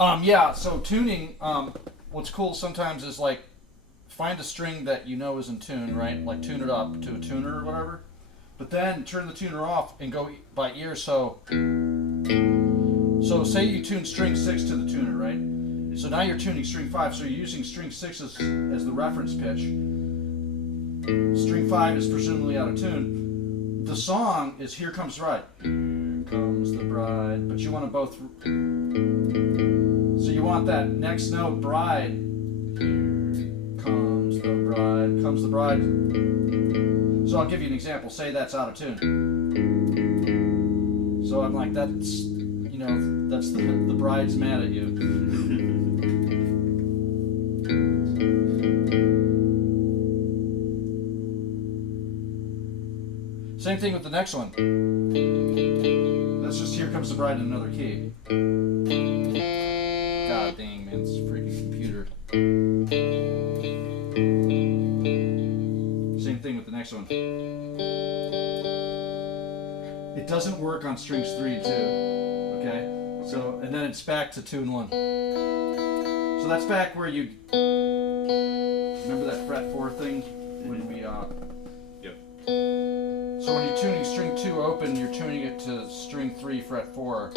Yeah, so tuning, what's cool sometimes is like find a string that you know is in tune, right? Like tune it up to a tuner or whatever. But then turn the tuner off and go by ear. So say you tune string 6 to the tuner, right? So now you're tuning string 5. So you're using string 6 as the reference pitch. String 5 is presumably out of tune. The song is Here Comes the Bride. Here comes the bride. But you want to both. So you want that next note, bride. Here comes the bride. Comes the bride. So I'll give you an example. Say that's out of tune. So I'm like, that's, that's the bride's mad at you. Same thing with the next one. That's just Here Comes the Bride in another key. God dang, man, it's a freaking computer. Same thing with the next one. It doesn't work on strings 3 and 2. Okay? So, and then it's back to tune 1. So that's back where you remember that fret 4 thing when we Yep. So when you're tuning string 2 open, you're tuning it to string 3 fret 4.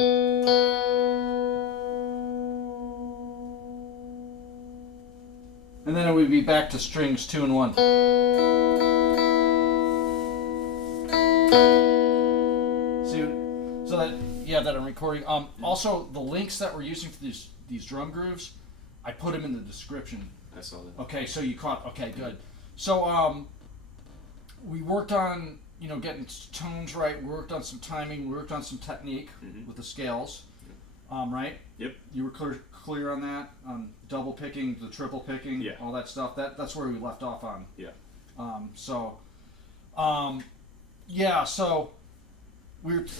And then it would be back to strings 2 and 1. See, so that you have that on recording. Also, the links that we're using for these drum grooves, I put them in the description. I saw that. Okay, so you caught. Okay, good. So we worked on getting tones right. We worked on some timing. We worked on some technique with the scales. Right? Yep. You were clear on that, on double picking, the triple picking, Yeah. all that stuff. That's where we left off on. Yeah. Yeah. So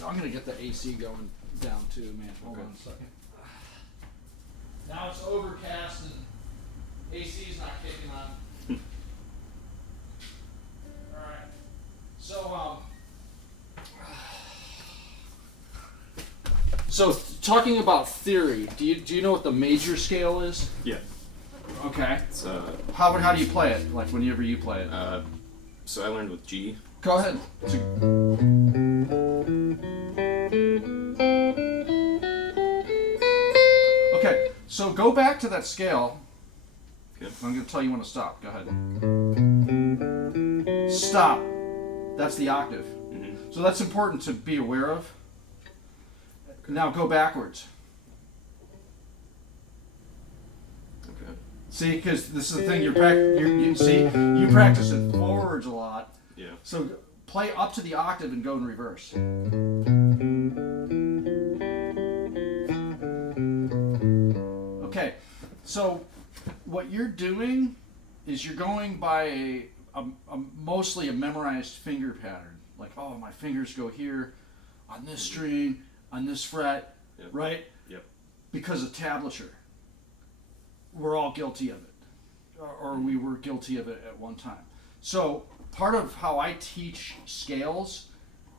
I'm gonna get the AC going down too, man. Hold on a second. Now it's overcast and AC's not kicking on. All right. So talking about theory, do you know what the major scale is? Yeah. Okay. It's, How do you play it? Like whenever you play it? so I learned with G. Go ahead. Okay, so go back to that scale. Okay. I'm going to tell you when to stop. Go ahead. Stop. That's the octave. Mm-hmm. So that's important to be aware of. Now go backwards. Okay. See, because this is the thing you practice it forwards a lot. Yeah. So play up to the octave and go in reverse. Okay, so what you're doing is you're going by mostly a memorized finger pattern. Like, oh, my fingers go here on this string, on this fret, Yep. right? Yep. Because of tablature. We're all guilty of it. Or we were guilty of it at one time. So part of how I teach scales,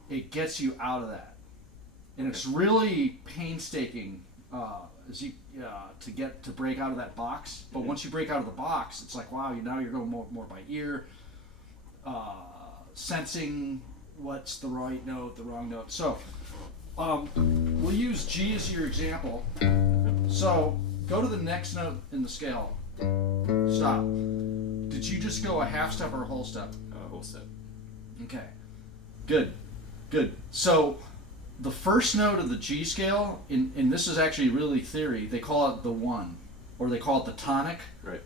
it gets you out of that. And it's really painstaking to break out of that box. But once you break out of the box, it's like, wow, now you're going more by ear, sensing what's the right note, the wrong note. So we'll use G as your example. So go to the next note in the scale. Stop. Did you just go a half step or a whole step? Whole step. Okay. Good. So the first note of the G scale, and this is actually really theory, they call it the 1, or they call it the tonic. Right.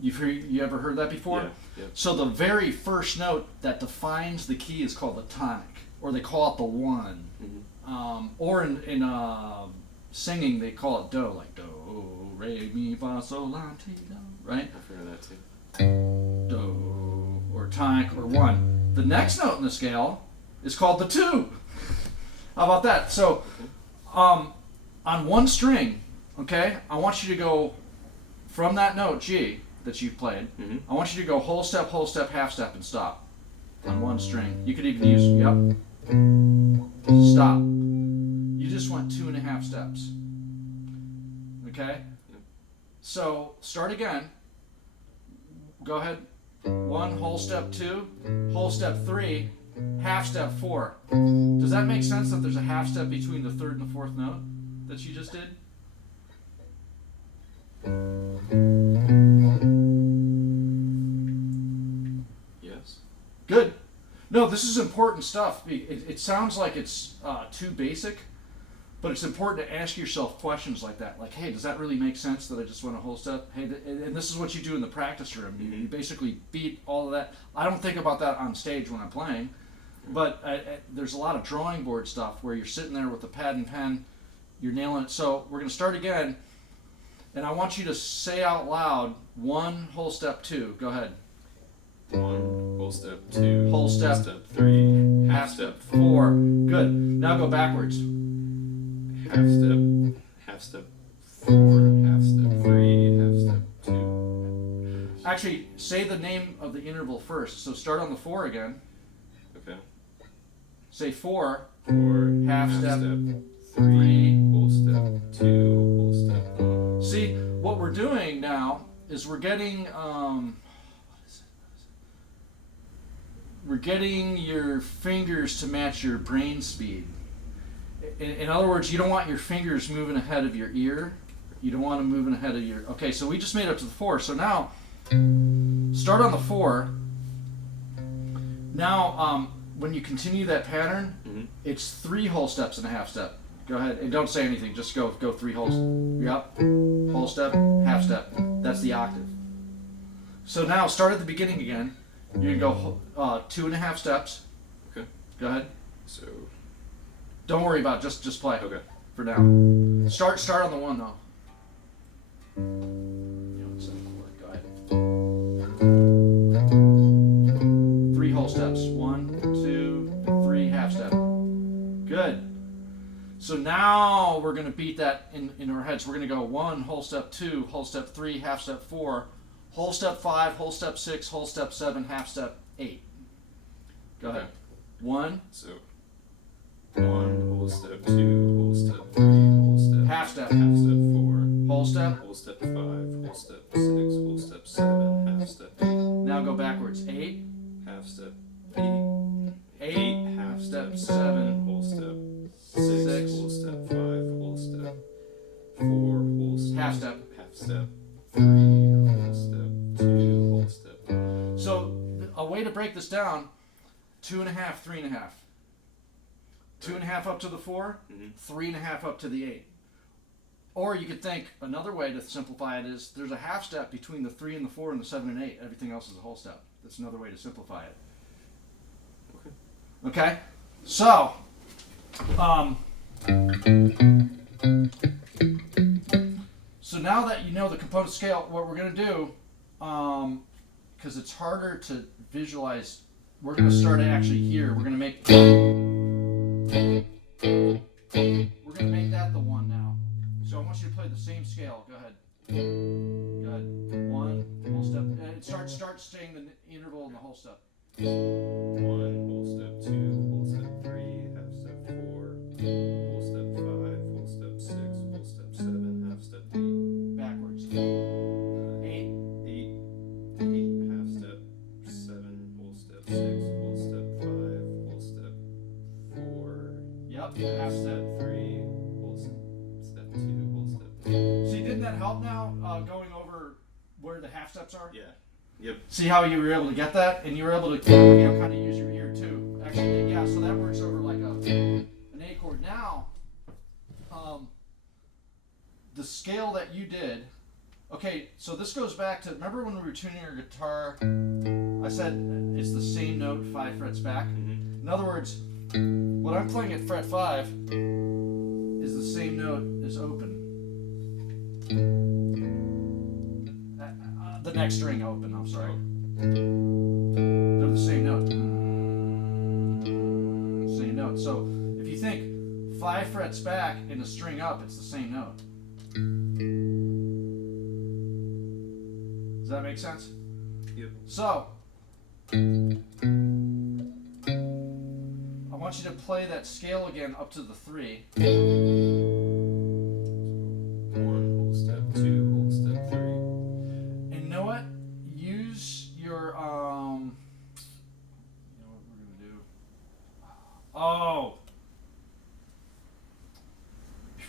You ever heard that before? Yeah. Yeah. So the very first note that defines the key is called the tonic, or they call it the 1. Mm-hmm. Or in singing, they call it do, like do, re, mi, fa, sol, la, ti, do, right? I've heard of that too. Do, or tonic, or 1. The next note in the scale is called the 2. How about that? So, on one string, okay, I want you to go from that note, G, that you've played, I want you to go whole step, half step, and stop on one string. You could even use, stop. You just went 2.5 steps. Okay? So start again. Go ahead. 1, whole step 2, whole step 3, half step 4. Does that make sense that there's a half step between the third and the fourth note that you just did? Yes. Good. No, this is important stuff. It sounds like it's too basic, but it's important to ask yourself questions like that. Like, hey, does that really make sense that I just went a whole step? Hey, and this is what you do in the practice room. You basically beat all of that. I don't think about that on stage when I'm playing, but there's a lot of drawing board stuff where you're sitting there with a pad and pen, you're nailing it. So we're going to start again, and I want you to say out loud 1, whole step 2. Go ahead. 1, whole step 2, Whole step 3, half step 4. Good. Now go backwards. half step 4, half step 3, half step 2. Actually, say the name of the interval first. So start on the 4 again. Okay. Say 4, 4, half step 3, whole step 2, whole step 1. See, what we're doing now is we're getting we're getting your fingers to match your brain speed. In other words, you don't want your fingers moving ahead of your ear. You don't want them moving ahead of your... Okay, so we just made up to the 4. So now, start on the 4. Now, when you continue that pattern, it's 3 whole steps and a half step. Go ahead, and don't say anything. Just go 3 whole... Yep. Whole step, half step. That's the octave. So now, start at the beginning again. You're going to go 2.5 steps. Okay. Go ahead. So... Don't worry about it. Just play. Okay. For now. Start on the 1 though. Go ahead. 3 whole steps. 1, 2, 3 half step. Good. So now we're going to beat that in our heads. We're going to go 1 whole step 2, whole step 3, half step 4, whole step 5, whole step 6, whole step 7, half step 8. Go ahead. 1. So 1, whole step 2, whole step 3, whole step half step 4, whole step whole step 5, whole step 6, whole step 7, half step 8. Now go backwards. 8, Half step 8, 8, half step 7, 7, whole step 6, whole step 5, whole step 4, whole step half step. 3, whole step 2, whole step 1. So a way to break this down: 2.5, 3.5. 2.5 up to the 4, 3.5 up to the 8. Or you could think another way to simplify it is there's a half step between the 3 and the 4 and the 7 and 8. Everything else is a whole step. That's another way to simplify it. Okay? So, so now that you know the component scale, what we're going to do, because it's harder to visualize, we're going to start actually here. We're going to make... We're going to make that the 1 now. So I want you to play the same scale. Go ahead. Go ahead. 1, whole step. And start saying the interval and the whole step. 1, whole step 2, whole step 3, half step 4, whole step 5, whole step 6, whole step 7, half step 8. Backwards. 8. 8, half step 7, whole step 6, whole step 5, whole step 4. Yep. Half step. 3, whole step 2, whole step 3. See, didn't that help now, going over where the half steps are? Yeah. Yep. See how you were able to get that? And you were able to kind of use your ear too. Actually, yeah, so that works over like an A chord. Now, the scale that you did, okay, so this goes back to, remember when we were tuning your guitar, I said it's the same note 5 frets back? In other words, when I'm playing at fret 5, is the same note as open. The next string open, I'm sorry. They're the same note. Same note. So if you think 5 frets back and a string up, it's the same note. Does that make sense? Yep. So I want you to play that scale again up to the 3. 1, whole step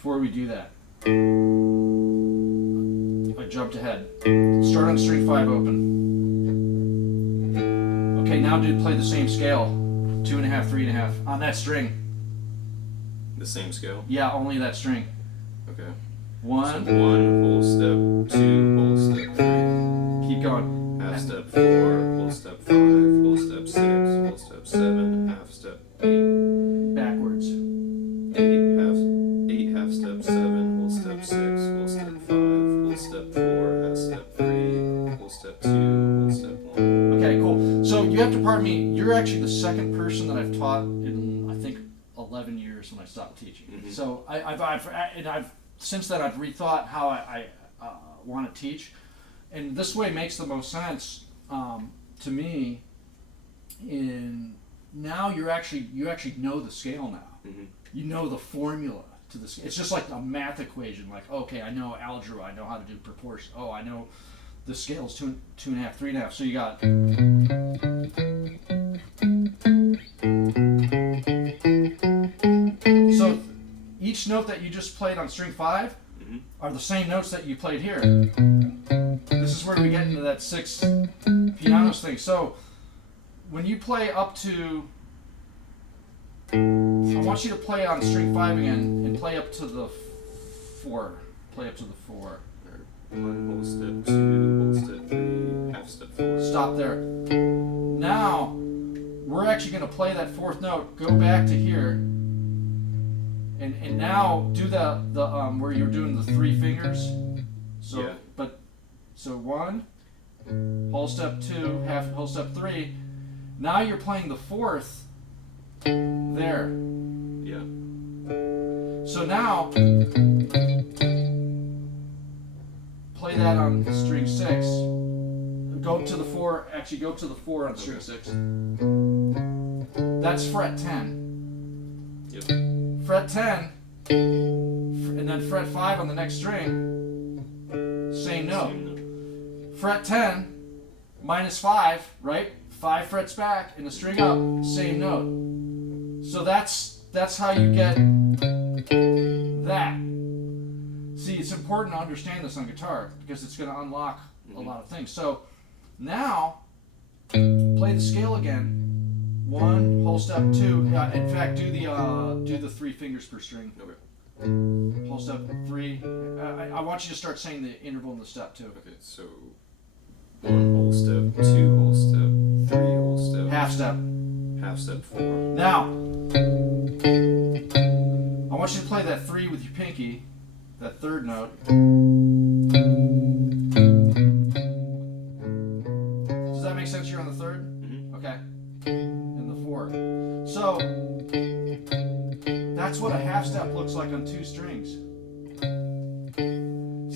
before we do that, I jumped ahead. Start on string 5 open. Okay, now play the same scale. 2.5, 3.5 on that string. The same scale? Yeah, only that string. Okay. 1. So 1 whole step, 2 whole step, 3. Keep going. Half step 4, whole step 5, whole step 6, whole step 7, half step 8. Backwards. 8 half step 7, whole step 6, whole step 5, whole step 4, half step 3, whole step 2, whole step 1. Okay, cool. So you have to pardon me. You're actually the second person that I've taught in, I think, 11 years when I stopped teaching. Mm-hmm. So I've since then I've rethought how I want to teach, and this way makes the most sense to me. In now you actually know the scale now. Mm-hmm. You know the formula to the scale. It's just like a math equation. Like, okay, I know algebra. I know how to do proportion. Oh, I know the scale's 2.5, 3.5. So you got. So each note that you just played on string 5 are the same notes that you played here. This is where we get into that 6 pianos thing. So when you play up to, I want you to play on string 5 again and play up to the 4. Play up to the 4. 1 whole step, 2 whole step, 3, half step 4. Stop there. Now we're actually going to play that 4th note. Go back to here. And now do the where you're doing the 3 fingers. So yeah. So 1, whole step 2, half whole step 3. Now you're playing the 4th there. Yeah. So now play that on string 6. Go to the 4. Actually, go to the 4 on string 6. That's fret 10. Yep. Fret 10, and then fret 5 on the next string, same note. Fret 10, minus 5, right? 5 frets back, and the string up, same note. So that's how you get that. See, it's important to understand this on guitar, because it's going to unlock a lot of things. So now, play the scale again. 1 whole step 2. In fact, do the 3 fingers per string. Okay. Whole step 3. I want you to start saying the interval in the step too. Okay, so 1 whole step, 2 whole step, 3 whole step, Half step. half step 4. Now, I want you to play that 3 with your pinky, that 3rd note. Does that make sense? You're on the 3rd? Mm-hmm. Okay. So that's what a half step looks like on 2 strings.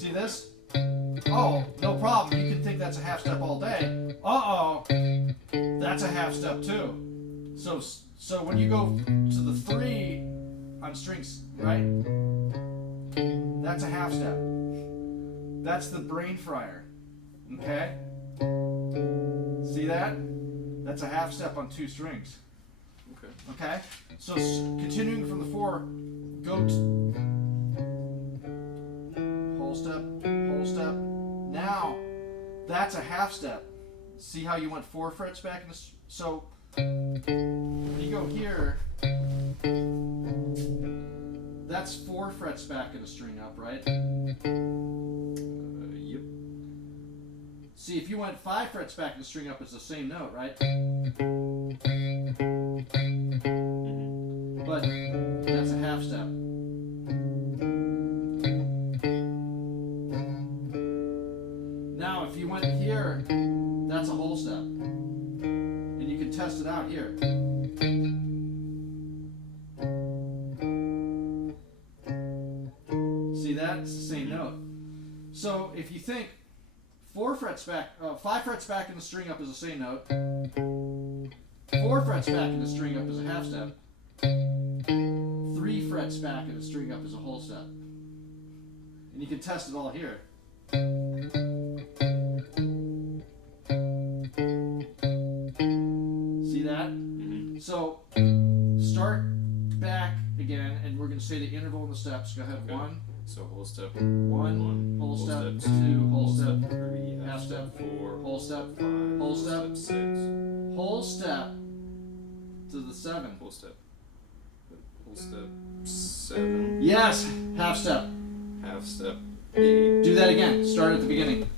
See this? Oh, no problem. You can think that's a half step all day. Uh-oh. That's a half step too. So when you go to the 3 on strings, right? That's a half step. That's the brain fryer. Okay? See that? That's a half step on 2 strings. Okay, so continuing from the 4, go to whole step, whole step. Now, that's a half step. See how you went 4 frets back in the, so when you go here, that's 4 frets back in a string up, right? Yep. See, if you went 5 frets back in the string up, it's the same note, right? But that's a half step. Now, if you went here, that's a whole step. And you can test it out here. See that? It's the same note. So if you think 5 frets back in the string up is the same note. 4 frets back in the string up is a half step. 3 frets back in the string up is a whole step. And you can test it all here. See that? Mm-hmm. So start back again, and we're going to say the interval and the steps. Go ahead. Okay. 1, So whole step 1, whole step, 2, whole step, 3, half step, 4, whole step, 5, whole step, 6, whole step to the 7. whole step 7, Yes, half step. half step 8. Do that again. Start at the beginning.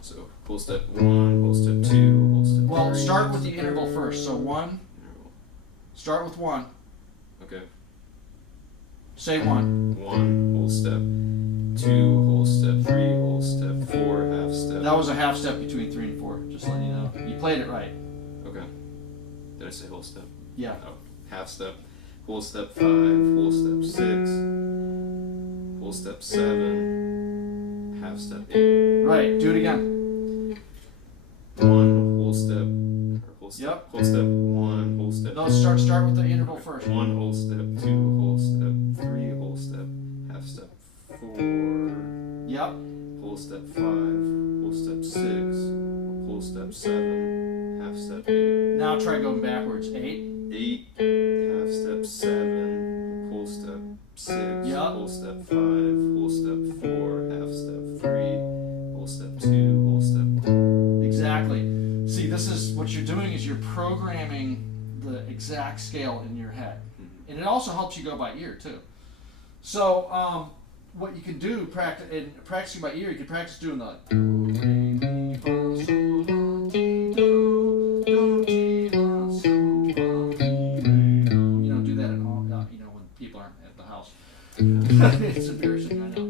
So whole step 1, whole step 2, whole step 3. Well, start with the interval first. So 1, start with 1. Okay. Say 1. 1, whole step 2, whole step 3, whole step 4, half step. That was a half step between 3 and 4, just letting you know. You played it right. Okay. Did I say whole step? Yeah. Oh, half step. Whole step 5, whole step 6, whole step 7, half step 8. Right. Do it again. 1, whole step. Or whole step. Yep. Whole step 1, whole step. No, start with the interval first. 1, whole step 2, whole step 3, whole step, half step 4. Yep. Whole step 5, whole step 6, whole step 7, half step 8. Now try going backwards. 8. 8, half step 7, whole step 6, Yep. whole step 5, whole step 4, half step 3, whole step 2, whole step 1. Exactly. See, this is what you're doing is you're programming the exact scale in your head. And it also helps you go by ear too. So what you can do in practicing by ear, you can practice doing the do, re, mi, fa, sol, la, ti, do, do, ti, la, sol, la, ti, re, do. You know, do that at home. You know, when people aren't at the house. It's embarrassing, I know.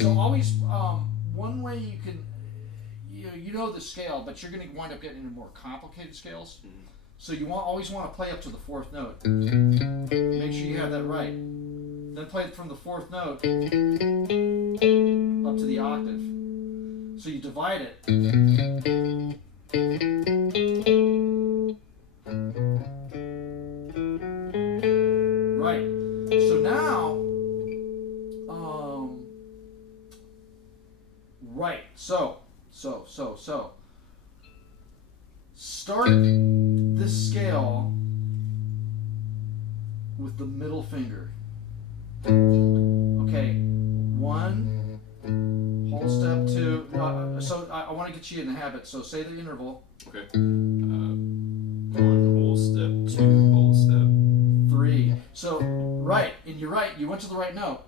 So always one way you can you know the scale, but you're going to wind up getting into more complicated scales. So you always want to play up to the 4th note. Make sure you have that right. Then play it from the 4th note up to the octave. So you divide it. Right. So now, right. So. Start this scale with the middle finger. Okay, 1, whole step 2. So I want to get you in the habit. So say the interval. Okay. 1, whole step 2, whole step 3. So right, and you're right. You went to the right note.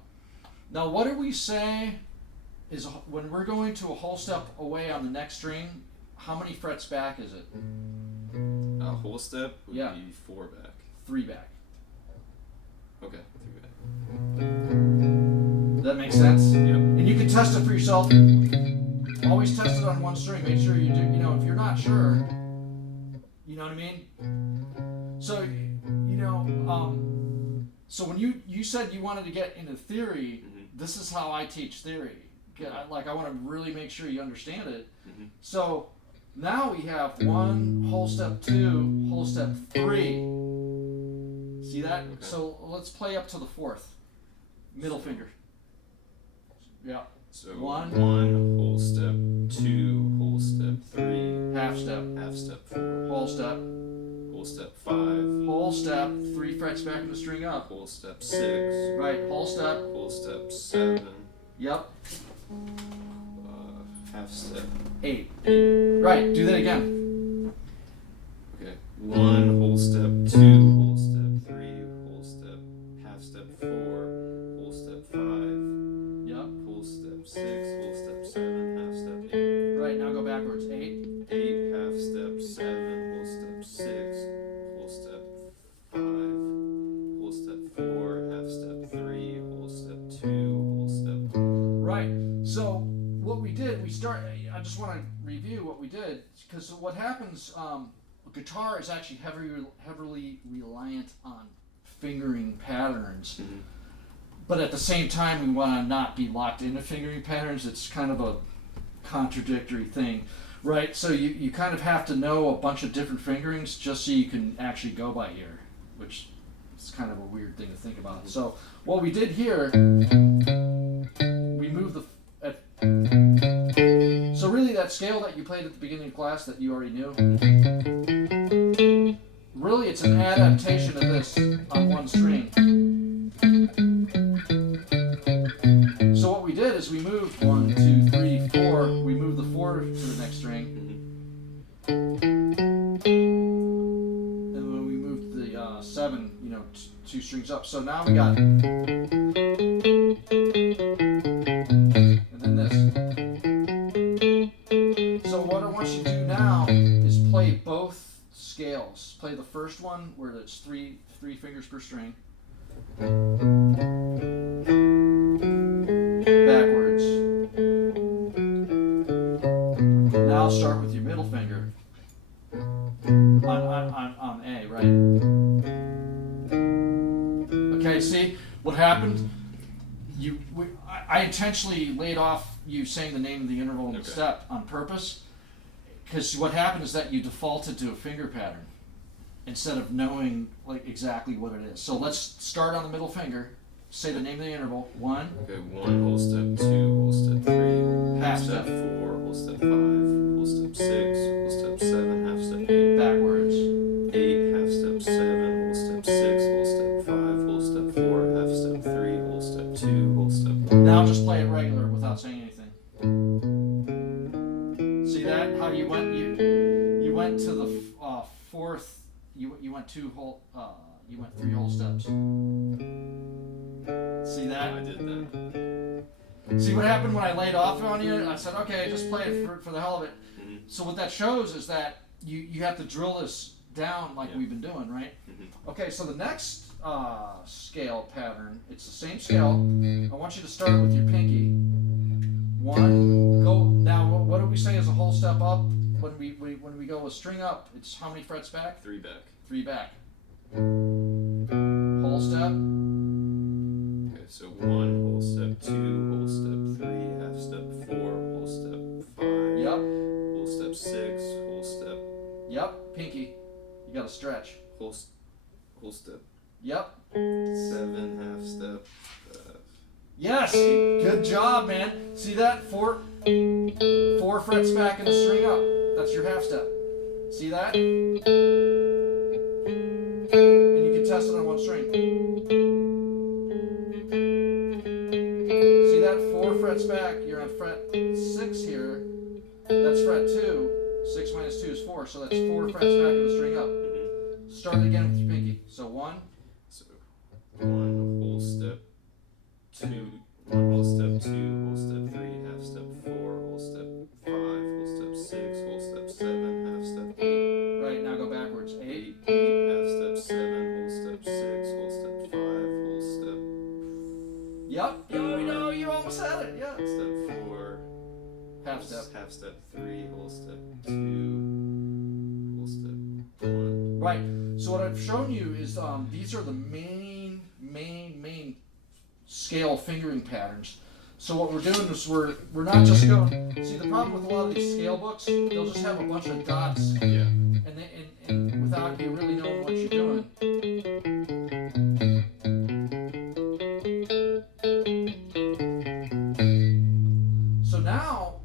Now, what do we say is when we're going to a whole step away on the next string? How many frets back is it? A whole step would be 4 back. 3 back. Okay, 3 back. That makes sense? Yep. And you can test it for yourself. Always test it on one string. Make sure you do. You know, if you're not sure, you know what I mean. So, you know, so when you said you wanted to get into theory, this is how I teach theory. Like I want to really make sure you understand it. So now we have 1, whole step 2, whole step 3. See that? Okay. So let's play up to the 4th. Middle finger. Yeah. So 1, 1, whole step 2, whole step 3, half step, half step 4, whole step, whole step 5, whole step, 3 frets back in the string up. whole step 6, Right, whole step. whole step 7, Yep. half step 8. 8. Right, do that again. Okay. 1, whole step 2, whole step 3, whole step, half step 4, whole step 5, Yep. whole step 6, whole step 7, half step 8. Right, now go backwards. 8. 8, half step 7, whole step 6, whole step 5, whole step 4, half step 3, whole step 2, whole step. Right. So what we did, I just want to review what we did, because what happens, guitar is actually heavily reliant on fingering patterns. But at the same time, we want to not be locked into fingering patterns. It's kind of a contradictory thing, right? So you kind of have to know a bunch of different fingerings just so you can actually go by ear, which is kind of a weird thing to think about. So what we did here, we moved so really that scale that you played at the beginning of class that you already knew, really it's an adaptation of this. two strings up. So now we got, and then this. So what I want you to do now is play both scales. Play the first one where it's three fingers per string. Backwards. Now start with your middle finger on A, right? Okay, see what happened? I intentionally laid off you saying the name of the interval and the step on purpose, because what happened is that you defaulted to a finger pattern instead of knowing like exactly what it is. So let's start on the middle finger. Say the name of the interval. 1. Okay, 1 whole step, 2 whole step, 3 half whole step, 4 whole step, 5 whole step, 6 whole step, 7 half step, 8 backwards. 8 half step, 7 whole step, 6 whole step, 5 whole step, 4 half step, 3 whole step, 2 whole step. Now just play it regular without saying anything. See that? How you went to the fourth. You went 2 whole. You went 3 whole steps. See that? I did that. See what happened when I laid off on you? I said, okay, just play it for the hell of it. Mm-hmm. So what that shows is that you have to drill this down like we've been doing, right? Mm-hmm. Okay, so the next scale pattern, it's the same scale. I want you to start with your pinky. 1, go. Now, what do we say is a whole step up? When we go a string up, it's how many frets back? 3 back. 3 back. Whole step. Okay, so 1 whole step, 2 whole step, 3 half step, 4 whole step, 5 Yep. whole step, 6 whole step. Yep. Pinky. You gotta stretch. Whole step. Yep. 7 half step. Yes. Good job, man. See that? 4 frets back and a string up. That's your half step. See that? And you can test it on 1 string. See that? 4 frets back. You're on fret 6 here. That's fret 2. 6 minus 2 is 4. So that's 4 frets back and a string up. Mm-hmm. Start it again with your pinky. So 1. So 1 whole step, 2 1 whole step, 2 whole step, 3 half step, 4 whole step, 5 whole step, 6 whole step, 7 half step, 8. Right, now go backwards. 8. 8 half step, 7 whole step, 6 whole step, 5 whole step. Yep. You almost had it. Yeah. Step 4. Half step. Half step, 3 whole step, 2 whole step, 1. Right. So what I've shown you is these are the main scale fingering patterns. So what we're doing is we're not just going. See, the problem with a lot of these scale books, they'll just have a bunch of dots, Yeah. and without you really knowing what you're doing. So now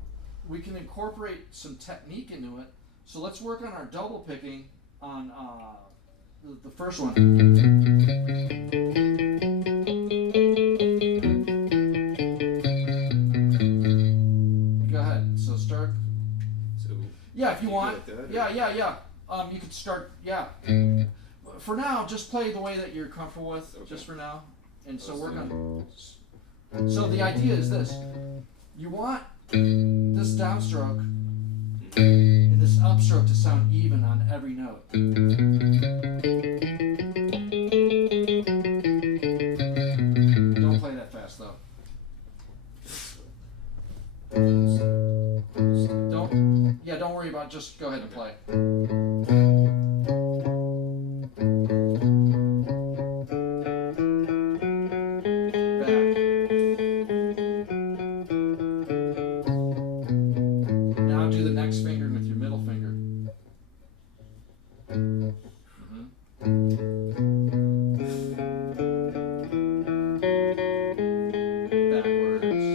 we can incorporate some technique into it. So let's work on our double picking on the first one. Go ahead. So start. So Yeah, if you want. like that, or- Yeah. You could start. Yeah. For now, just play the way that you're comfortable with. Okay. Just for now, and so work on. So the idea is this: you want this downstroke and this upstroke to sound even on every note. Don't play that fast though. Don't worry about it, just go ahead and play. Back. Now do the next finger with your middle finger. Backwards.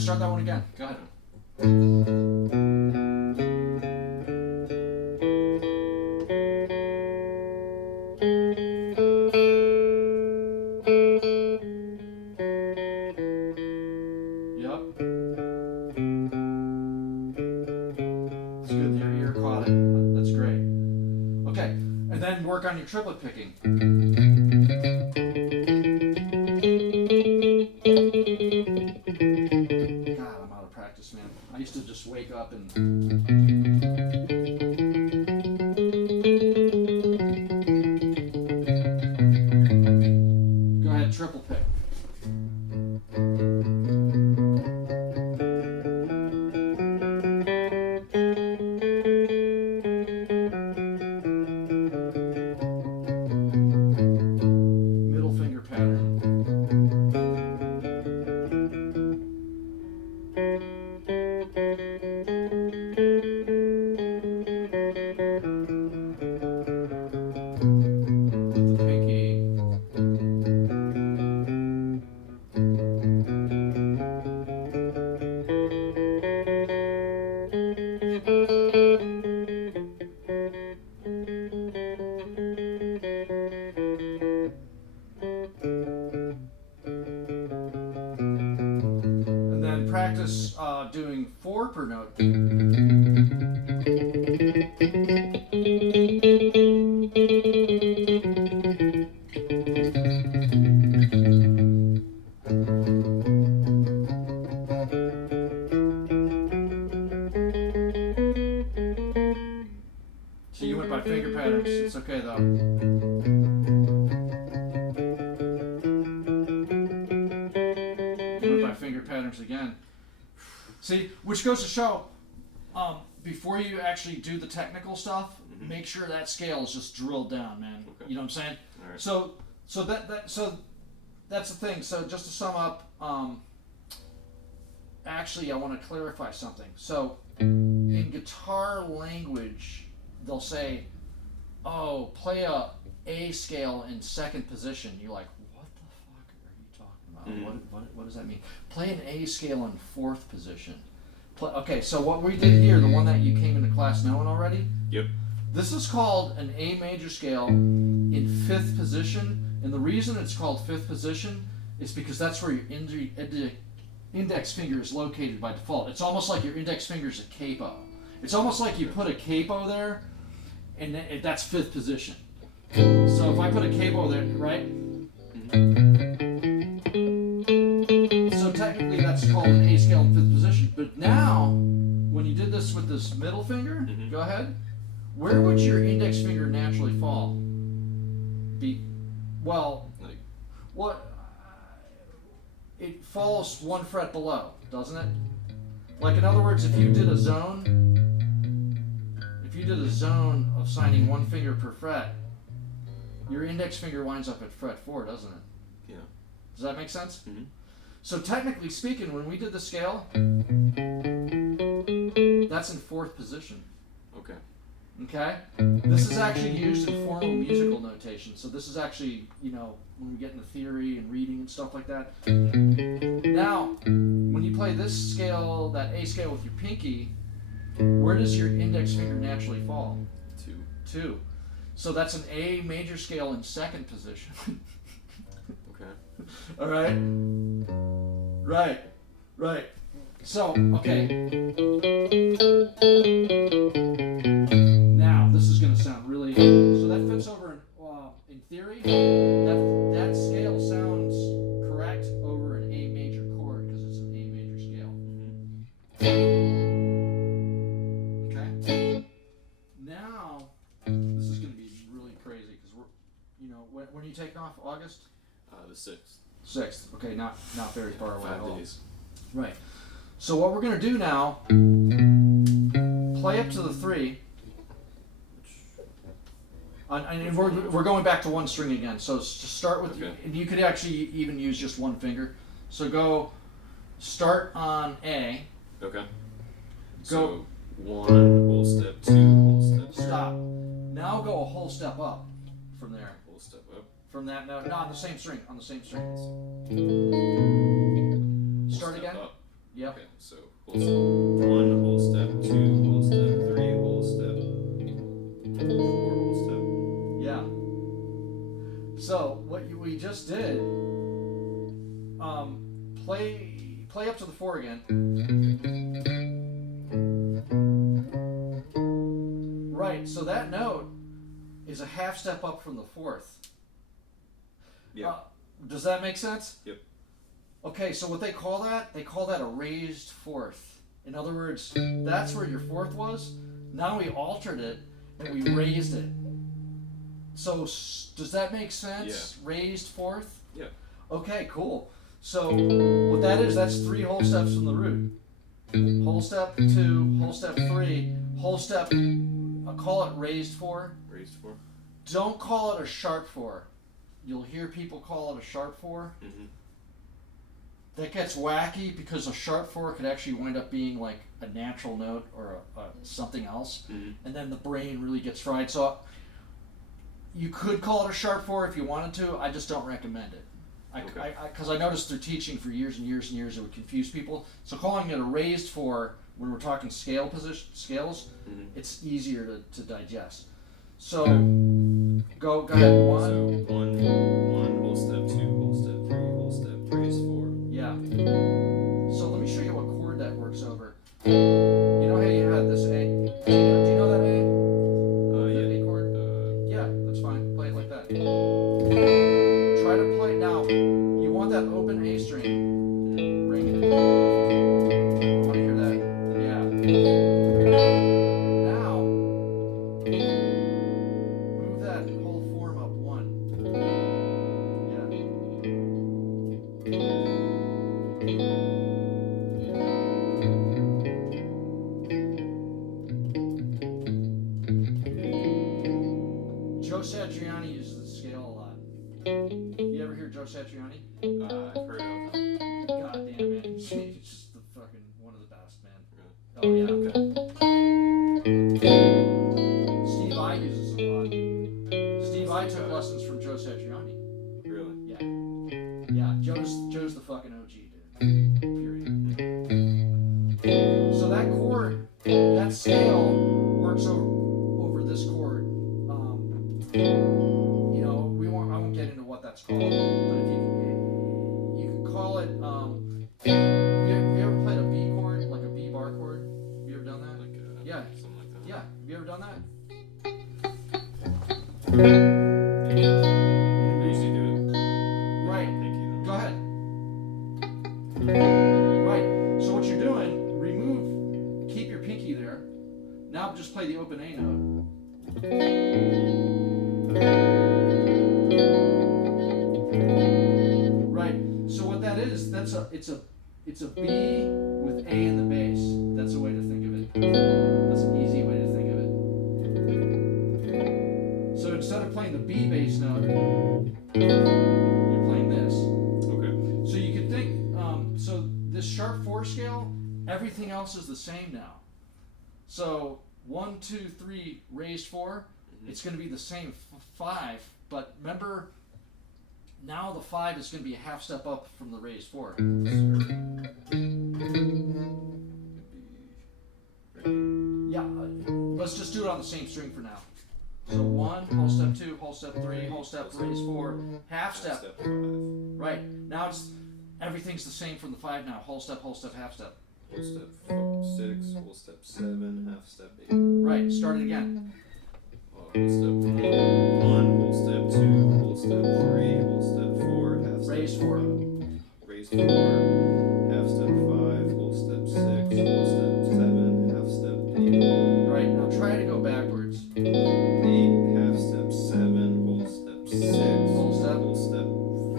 ahead, start that one again. Go ahead. Yep. It's good your ear caught it. That's great. Okay, and then work on your triplet picking. God, I'm out of practice, man. I used to just wake up and... Go ahead, triple pick. Middle finger pattern. With the pinky. And then practice doing 4 per note. So you went by finger patterns. It's okay though. You went by finger patterns again. See, which goes to show, before you actually do the technical stuff, make sure that scale is just drilled down, man. Okay. You know what I'm saying? All right. So that's the thing. So just to sum up, actually I want to clarify something. So in guitar language, they'll say, "Oh, play a scale in second position." You're like, "What the fuck are you talking about? What does that mean?" Play an A scale in 4th position. Okay, so what we did here, the one that you came into class knowing already. Yep. This is called an A major scale in 5th position, and the reason it's called 5th position is because that's where your index finger is located by default. It's almost like your index finger is a capo. It's almost like you put a capo there, and that's 5th position. So if I put a capo there, right? So technically that's called an A scale in 5th position. But now, when you did this with this middle finger, go ahead. Where would your index finger naturally fall? It falls 1 fret below, doesn't it? Like in other words, if you did a zone of signing 1 finger per fret, your index finger winds up at fret 4, doesn't it? Yeah. Does that make sense? Mm-hmm. So technically speaking, when we did the scale, that's in 4th position. Okay. Okay? This is actually used in formal musical notation. So this is actually, when we get into theory and reading and stuff like that. Now, when you play this scale, that A scale with your pinky, where does your index finger naturally fall? 2. 2. So that's an A major scale in 2nd position. Okay. All right? Right. So, okay. Now, this is going to sound really... So that fits over in theory. That scale sounds correct over an A major chord because it's an A major scale. Okay? Now, this is going to be really crazy because we're... when are you taking off? August? The 6th. 6th. Okay, not very far away at all. 5 days. Right. So what we're going to do now, play up to the 3. And we're going back to 1 string again. So to start with, Okay. you could actually even use just 1 finger. So start on A. Okay. Go. So 1 whole step, 2 whole step. Stop. Now go a whole step up from there. Whole step up. From that, no, on the same string. Start Step again. up. Yep. Okay, so whole step 1, whole step 2, whole step 3, whole step 4, whole step. Yeah. So what we just did, play up to the 4 again. Right. So that note is a half step up from the 4th. Yeah. Does that make sense? Yep. Okay, so what they call that a raised 4th. In other words, that's where your 4th was. Now we altered it and we raised it. So does that make sense? Yeah. Raised 4th? Yeah. Okay, cool. So what that is, that's 3 whole steps from the root. Whole step 2, whole step 3, whole step, I'll call it raised 4. Raised 4. Don't call it a sharp 4. You'll hear people call it a sharp 4. Mm-hmm. That gets wacky because a sharp 4 could actually wind up being like a natural note or something else. Mm-hmm. And then the brain really gets fried. So you could call it a sharp 4 if you wanted to. I just don't recommend it. Because I noticed through teaching for years and years and years it would confuse people. So calling it a raised 4 when we're talking scales, Mm-hmm. it's easier to digest. So go ahead. 1. So 1, whole step 2, whole step 3, whole step raised 4. Yeah. So let me show you what chord that works over. You know how you had this A? Do you know that A? Yeah. The A chord? Yeah, that's fine. Play it like that. Try to play now. You want that open A string. Ring it. I want to hear that. Yeah. Now, move that whole form up 1. Joe Satriani uses the scale a lot. You ever hear Joe Satriani? I've heard of him. God damn, man. He's just the fucking one of the best, man. Really? Oh, yeah. Okay. Steve I uses it a lot. Steve I took lessons from Joe Satriani. Really? Yeah. Yeah, Joe's the fucking OG, dude. Period. So that chord, that scale works over this chord. You know, I won't get into what that's called, but if you can call it. Have you ever played a B chord, like a B bar chord? Have you ever done that? Like Yeah. something like that. Yeah. Have you ever done that? I usually do it. Right. Pinky though. Go ahead. Right. So what you're doing, keep your pinky there. Now just play the open A note. Right. So what that is, it's a B with A in the bass. That's a way to think of it. That's an easy way to think of it. So instead of playing the B bass note, you're playing this. Okay. So you could think, so this sharp 4 scale, everything else is the same now. So 1, 2, 3 raised 4, it's going to be the same 5, but remember, now the 5 is going to be a half step up from the raised 4. Yeah, let's just do it on the same string for now. So 1, whole step 2, whole step 3, whole step raised 4, half step. Step 5. Right, now everything's the same from the 5 now. Whole step, half step. Whole step 6, whole step 7, half step 8. Right, start it again. Whole step 1, whole step 2, whole step 3, whole step 4, half step Raised 4. Raised 4, half step 5, whole step 6, whole step 7, half step 8. Right, now try to go backwards. 8, half step 7, whole step 6, Whole step.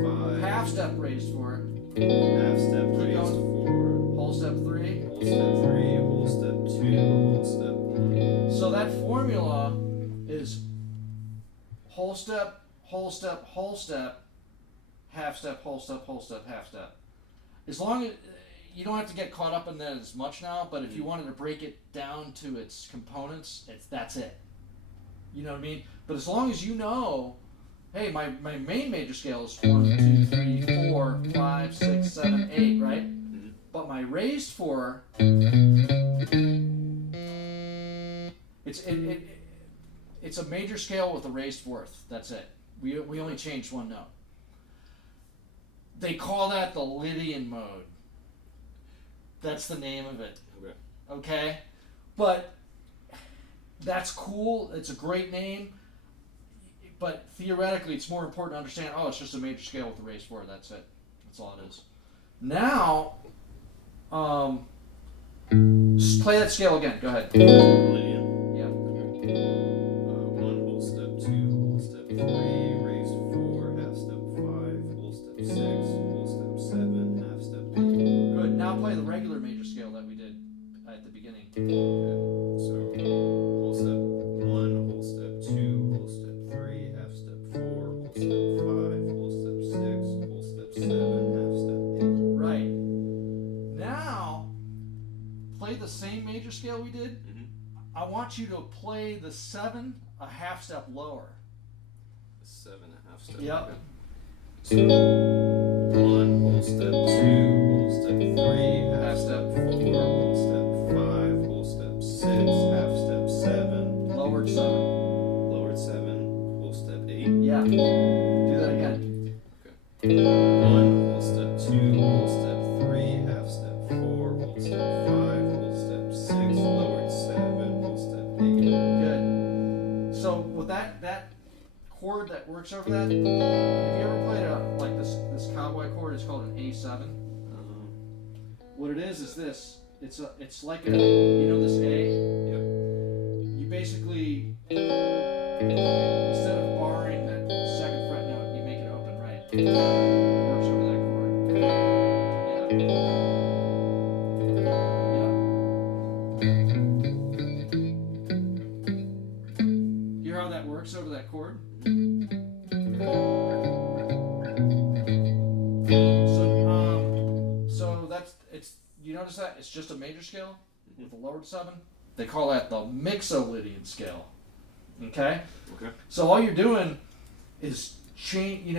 5, Half step raised 4. half step Keep raised going. 4, Whole step 3. whole step 3, whole step 2, whole step 1. So that formula is whole step, whole step, whole step, half step, whole step, whole step, half step. As long as you don't have to get caught up in that as much now, but if you wanted to break it down to its components, that's it. You know what I mean? But as long as you know, hey, my main major scale is 1, 2, 3, 4, 5, 6, 7, 8, right? But But my raised 4, it's a major scale with a raised 4th. That's it. We only changed one note. They call that the Lydian mode. That's the name of it. Okay. Okay? But that's cool. It's a great name. But theoretically, it's more important to understand, oh, it's just a major scale with a raised 4. That's it. That's all it is. Now, just play that scale again. Go ahead. Lydian. Yeah. 1 whole step, 2 whole step, 3 raised 4, half step 5, whole step 6, whole step 7, half step 8. Good. Now play the regular major scale that we did at the beginning. Okay. So whole step 1, whole step 2, whole step 3, half step 4, whole step 5, whole step 6, whole step 7, half step 8. Right. Now, play the same major scale we did. Mm-hmm. I want you to play the 7 a half step lower. 7 and a half step. Yep. Okay. So 1 whole step, 2 whole step, 3 half step, 4 whole step, 5 whole step, 6 half step, 7 Lowered 7. lowered 7 whole step, 8. Yeah. Do that again. Okay. 1 whole step, 2 whole step, 3 half step, 4 whole step, 5 whole step, 6 lowered 7 whole step, 8. Good. So with that chord that works over that, have you ever played like this cowboy chord? It's called an A7. What it is this. It's like a, you know this A? Yep. You basically, instead of barring that 2nd fret note, you make it open, right? It works over that chord. Yeah. Hear how that works over that chord? So you notice that it's just a major scale with a lowered 7. They call that the Mixolydian scale. Okay. Okay. So all you're doing is change.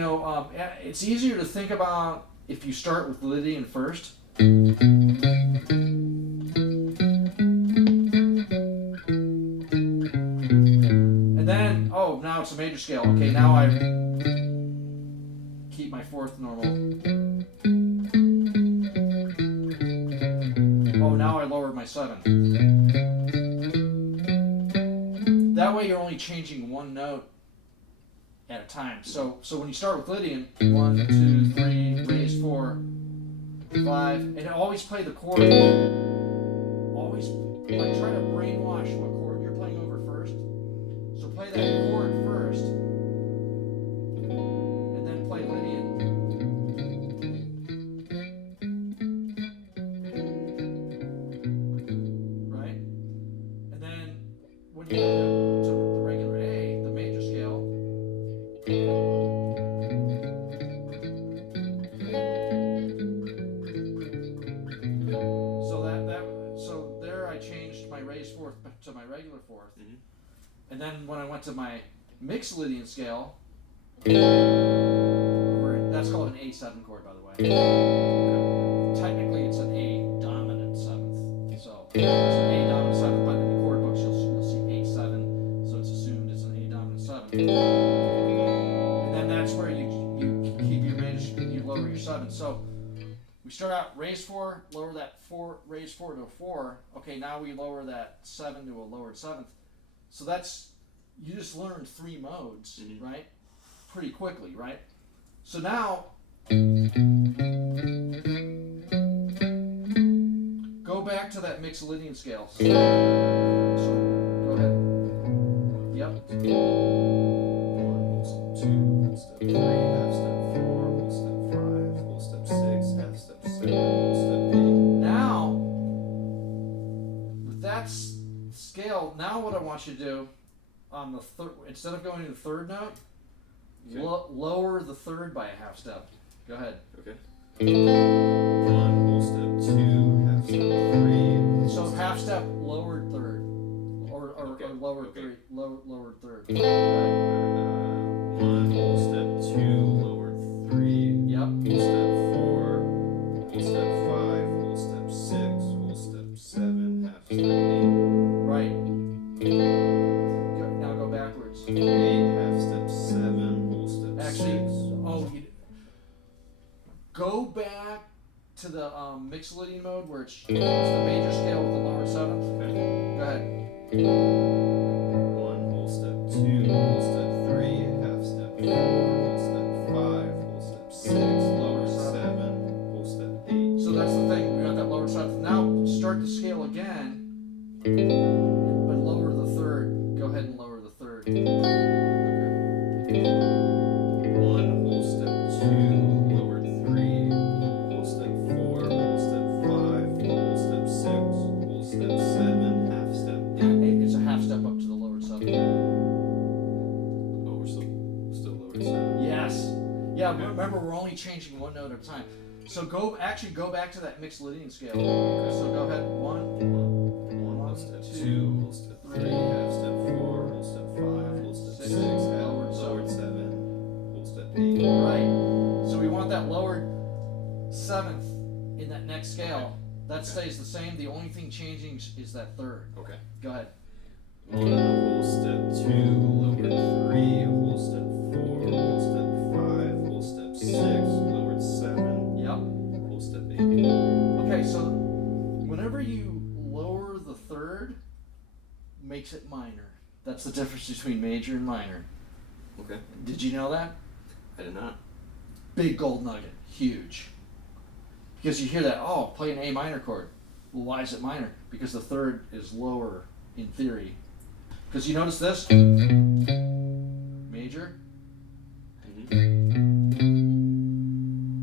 It's easier to think about if you start with Lydian first. And then, now it's a major scale. Okay, now I keep my 4th normal. Now I lowered my 7. That way you're only changing one note at a time. So when you start with Lydian, 1, 2, 3, raised 4, 5, and always play the chord. Always try to brainwash what chord you're playing over first. So play that chord first, and then play Lydian. When you go to the regular A, the major scale, so there I changed my raised 4th to my regular 4th, and then when I went to my mixed Lydian scale, that's called an A7 chord, by the way. Technically, it's an A dominant 7th, so it's an A dominant 7th, but in the chord books you'll see A7, so it's assumed it's an A dominant 7th. And then that's where you keep your major and you lower your 7. So we start out raised 4, lower that 4, raised 4 to a 4. Okay, now we lower that 7 to a lowered 7th. So you just learned 3 modes, right? Pretty quickly, right? So now go back to that mixed Lydian scale. So go ahead. Yep. 1 whole step, 2 whole step, 3 half step, 4 whole step, 5 whole step, 6 half step, 7 whole step, 8. Now, with that scale, now what I want you to do on the third, instead of going to the 3rd note, lower the 3rd by a half step. Go ahead. Okay. 1 whole step, 2 half step, 3. So half step, lowered 3rd, or lowered 3rd, lowered 3rd. Right. 1 whole step, 2 lowered 3. Yep. Whole step, 4 whole step, 5 whole step, Oh, go back to the Mixolydian mode where it's the major scale with the lower seventh. Okay. Go ahead. 1 whole step, 2 whole step, 3 half step, 4 whole step, 5 whole step, 6 lower 7 whole step, 8. So that's the thing. We got that lower seventh. Now start the scale again, but lower the third. Go ahead and lower the third. Okay. 1 whole step, 2 lowered 3 whole step, 4 whole step, 5 whole step, 6 whole step, 7 half step, 8. It's a half step up to the lower seventh. Oh, we're still lower 7. Yes. Yeah. Remember, we're only changing one note at a time. So go back to that Mixolydian scale. So go ahead. 1 whole step, 2 whole step, 3 half step, 4 whole step, 5 whole step, 6 lowered 7 whole step, 8. Right. So we want that lowered seventh in that next scale. That stays the same. The only thing changing is that third. Okay. Go ahead. 1 whole step, 2 lowered 3 whole step, 4 whole step, 5 whole step, 6 lowered 7 Yep. whole step, 8. Okay, so whenever you lower the third, makes it minor. That's the difference between major and minor. Okay. Did you know that? I did not. Big gold nugget. Huge. Because you hear that, oh, play an A minor chord. Well, why is it minor? Because the third is lower in theory. Because you notice this? Major.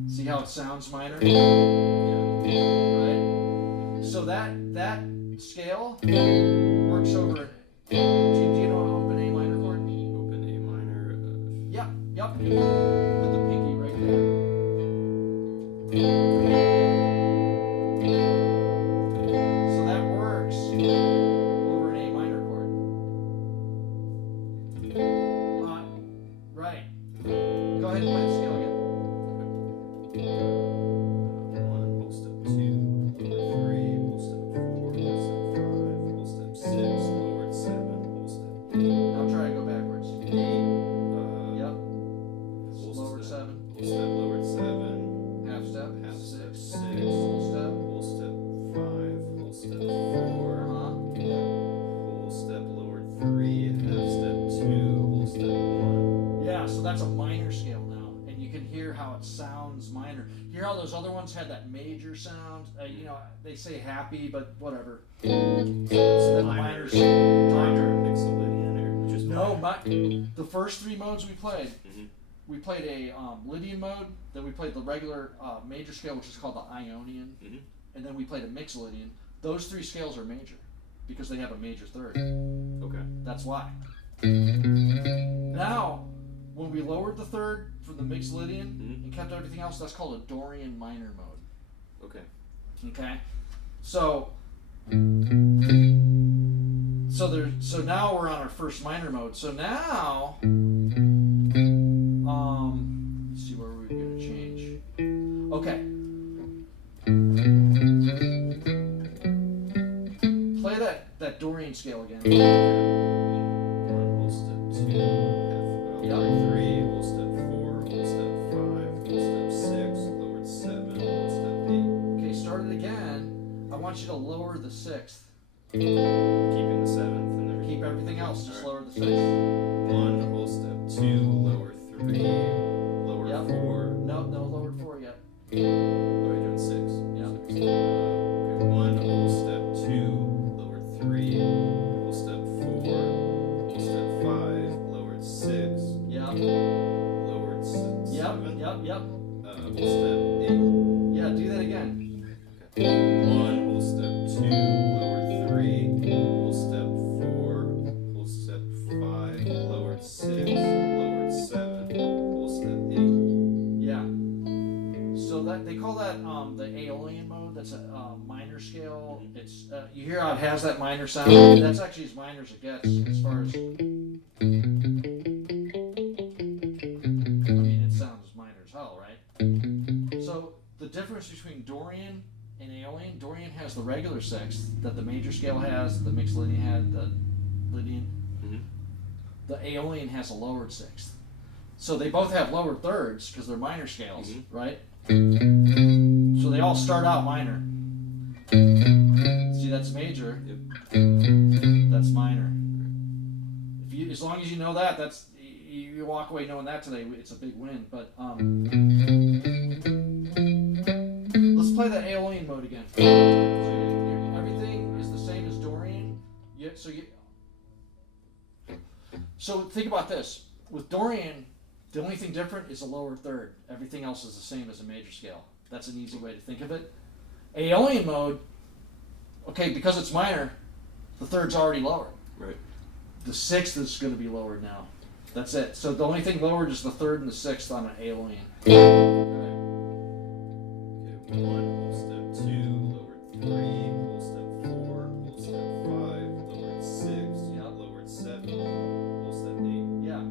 See how it sounds minor? Yeah. Right? So that scale works over. Do you know an open A minor chord? Open A minor. Yep. Put the pinky right there. So that works over an A minor chord. Right. Go ahead and play the scale again. 1 whole step, 2 lowered 3 whole step, 4 whole step, 5 whole step, 6 lowered 7 whole step, 8. Now try to go backwards. 8. Yep. Whole Lowered step, 7. Whole step lowered 7. Half step. Half step, 6. Full step. Whole step 5. Whole step 4. Whole step lowered 3. Half step 2. Whole step 1. Yeah, so that's a minor scale now, and you can hear how it sounds minor. Hear how those other ones had that major sound? They say happy, but whatever. So then the minor Mixolydian or just No, minor? the first three modes we played, Mhm. we played a Lydian mode, then we played the regular major scale, which is called the Ionian, Mhm. and then we played a Mixolydian. Those three scales are major because they have a major third. Okay. That's why. Now, when we lowered the third from the Mixolydian Mhm. and kept everything else, that's called a Dorian minor mode. Okay. Okay, so now we're on our first minor mode. So now, let's see where we're going to change. Okay. Play that Dorian scale again. 1 whole step 2. Half 3. Whole step 4. Whole step 5. Whole step 6. Lowered 7. Whole step 8. Okay, start it again. I want you to lower the sixth. Keeping the 7th and everything. Keep everything else, just All lower the sixth. 1 whole step 2. Lower 3. Lower Yep. 4. No lowered four yet. Oh, you're doing 6. Yep. Okay. 1 whole step 2. Lowered 3. Whole step 4. Whole step 5. Lowered 6. Yep. Lowered 7. Yep. Whole step 8. Yeah, do that again. 1 whole step 2. Lowered 3. Whole step 4. Whole step 5. Lowered 6. Lowered 7. Whole step 8. Yeah. So that they call that the Aeolian mode. That's a minor scale. It's you hear how it has that minor sound. That's actually as minor as it gets as far as. I mean, it sounds as minor as hell, right? So the difference between Dorian and Aeolian, Dorian has the regular sixth that the major scale has, the Mixolydian had, the Lydian. Mhm. The Aeolian has a lowered sixth. So they both have lower thirds because they're minor scales, Mm-hmm. right? So they all start out minor. See, that's major. Yep. That's minor. If you, as long as you know that, that's you walk away knowing that today. It's a big win. But let's play the Aeolian mode again. Everything is the same as Dorian. So think about this. With Dorian, the only thing different is a lower third. Everything else is the same as a major scale. That's an easy way to think of it. Aeolian mode, okay, because it's minor, the third's already lowered. Right. The sixth is going to be lowered now. That's it. So the only thing lowered is the third and the sixth on an Aeolian. Okay, 1, whole step 2, lowered 3, whole step 4, whole step 5, lowered 6, Yep. lowered 7, whole step 8, Yeah.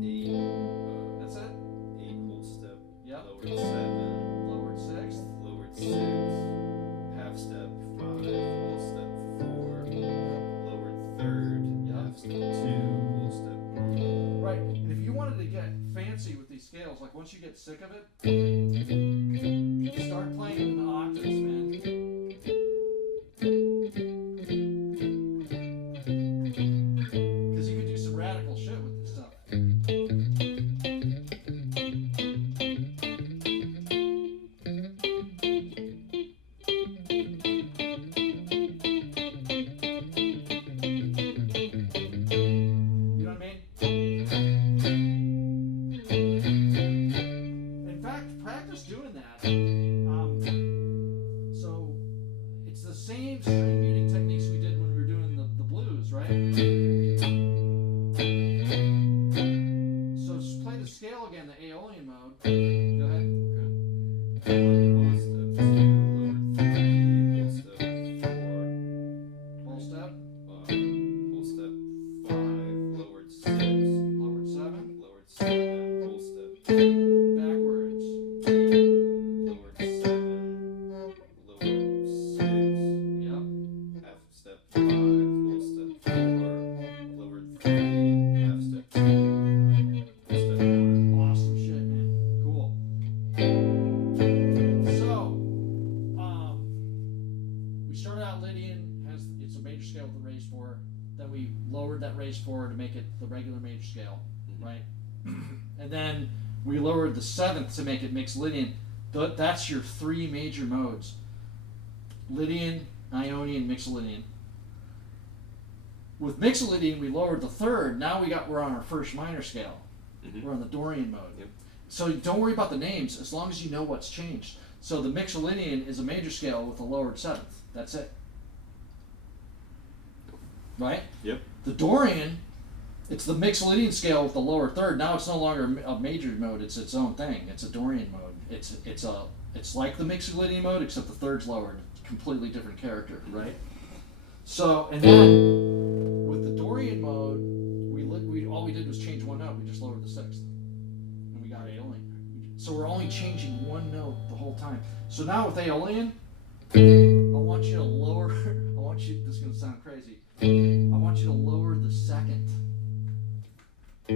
8, That's it. 8, whole step, Yep. lowered 7, Lowered sixth. lowered 6, half step 5, whole step 4, lowered 3rd, Yep. half step 2, whole step 1. Right. And if you wanted to get fancy with these scales, like once you get sick of it, start playing in the octaves, man. Because you can do some radical shit with this stuff. You know what I mean? In fact, practice doing that. So it's the same string muting techniques we did when we were doing the blues, right? So just play the scale again, the Aeolian mode. Go ahead. Whole step 2, lowered 3, whole step 4, Whole step, 5, whole step 5, lowered 6, lowered 7, lowered 7, whole step backwards. 8, lowered 7, lowered 6, Yep. half step 5, whole step 4, lowered 3, half step 2, whole step 1. Awesome shit, man. Cool. So, we started out Lydian, it's a major scale with a raised 4. Then we lowered that raised 4 to make it the regular major scale, right? And then we lowered the 7th to make it mixed Lydian. That's your 3 major modes: Lydian, Ionian, Mixolydian. With Mixolydian, we lowered the 3rd. Now we're on our first minor scale. Mhm. We're on the Dorian mode. Yep. So don't worry about the names as long as you know what's changed. So the Mixolydian is a major scale with a lowered 7th. That's it. Right? Yep. The Dorian, it's the Mixolydian scale with the lower 3rd. Now it's no longer a major mode. It's its own thing. It's a Dorian mode. It's like the Mixolydian mode except the 3rd's lowered. Completely different character, right? So and then with the Dorian mode, we all we did was change one note. We just lowered the 6th, and we got Aeolian. So we're only changing one note the whole time. So now with Aeolian, I want you to lower. This is gonna sound crazy. I want you to lower the 2nd. Go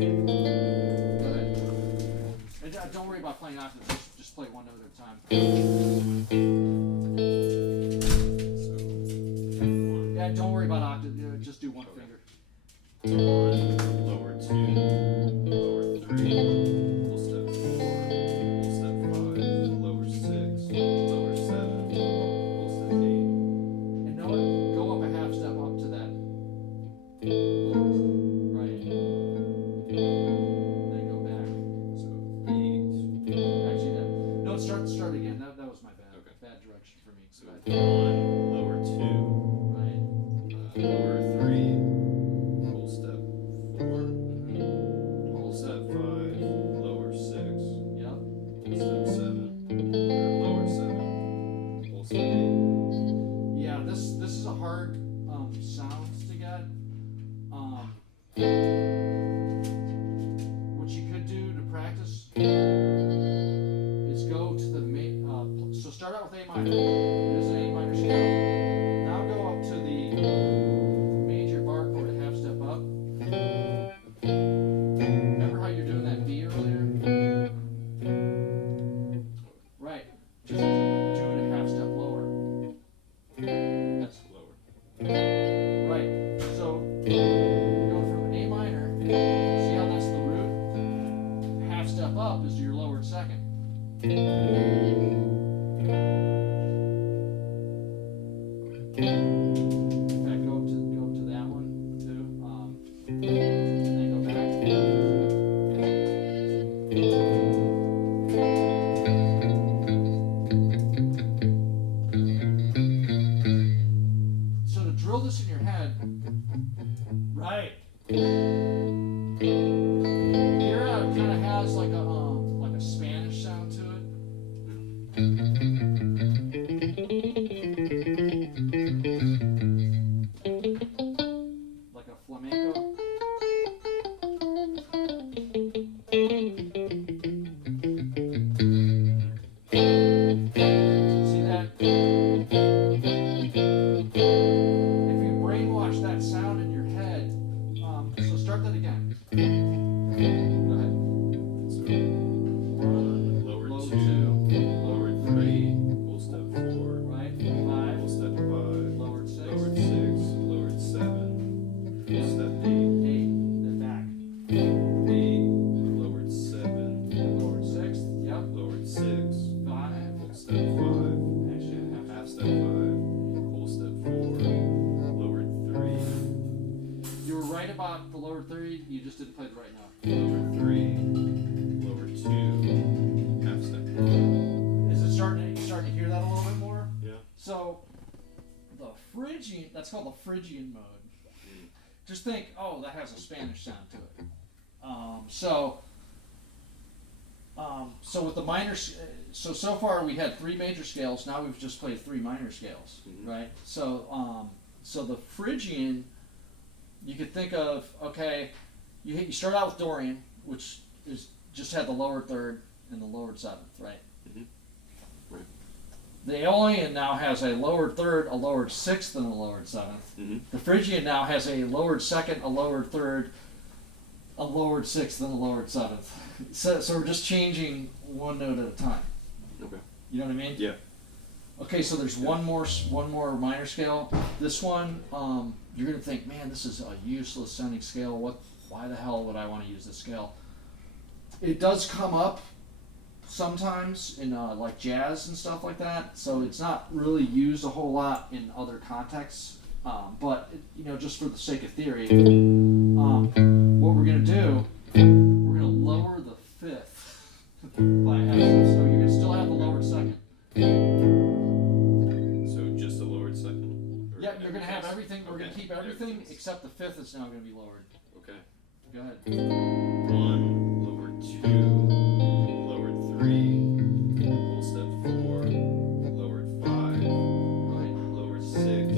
ahead. And don't worry about playing octaves. Just play one note at a time. So, Yeah, don't worry about octaves. Just do one Okay. finger. 1, lower 2, lower 3, whole step 4, whole step 5, lower 6, lower 7, whole step 8. And know it. Go up a half step up to that. Right. Then go back. So 8, Actually, no. Start again. That was my bad. Okay. Bad direction for me. so Go 1, ahead. lower 2, Right. lower 3, whole step 4, whole step 5, lower 6, Yep. whole step 7, or lower 7, whole step 8. Yeah. This is a hard sounds to get. What you could do to practice is go to the main. So start out with A minor. It is an A minor scale. Now go up to the major bar chord, a half step up. Remember how you're doing lowered second. In fact, go up to that one too. And then go back. So to drill this in your head, right? Hear how it kind of has like a Spanish sound to it. Like a flamenco. See that? If you brainwash that sound in your head, so start that again. Go ahead. So 1, lowered Low 2, lowered 3, full step 4, Right? full 5, step 5, lowered 6, lowered 6, lowered 7, full step 8, 8, then back. 8, lowered 7, Lowered 6, yep. lowered 6, 5, full step 5, actually half step 5, full step 4, lowered 3, You were right about the lower 3, you just didn't play the right note. lowered 3, lowered 2, half step 1. Is it starting to hear that a little bit more? Yeah. So the Phrygian, that's called the Phrygian mode. Just think, oh, that has a Spanish sound to it. So with the minor, so far we had 3 major scales. Now we've just played 3 minor scales, right? So the Phrygian, you could think of, okay, you start out with Dorian, which is just had the lower 3rd and the lowered 7th, right? Right. The Aeolian now has a lowered 3rd, a lowered 6th, and a lowered 7th. The Phrygian now has a lowered 2nd, a lowered 3rd, a lowered 6th, and a lowered 7th. So we're just changing one note at a time. Okay. You know what I mean? Yeah. Okay, so there's one more minor scale. This one, you're gonna think, man, this is a useless sounding scale. Why the hell would I want to use this scale? It does come up sometimes in like jazz and stuff like that. So it's not really used a whole lot in other contexts. But just for the sake of theory, what we're gonna do, we're gonna lower the 5th by half. So you're gonna still have the lowered 2nd. So just a lowered 2nd? Yeah, you're gonna have everything. We're Okay. gonna keep everything except the 5th is now gonna be lowered. Okay. Go ahead. 1, lowered 2, lowered 3, full step 4, lowered 5, Right. lowered 6,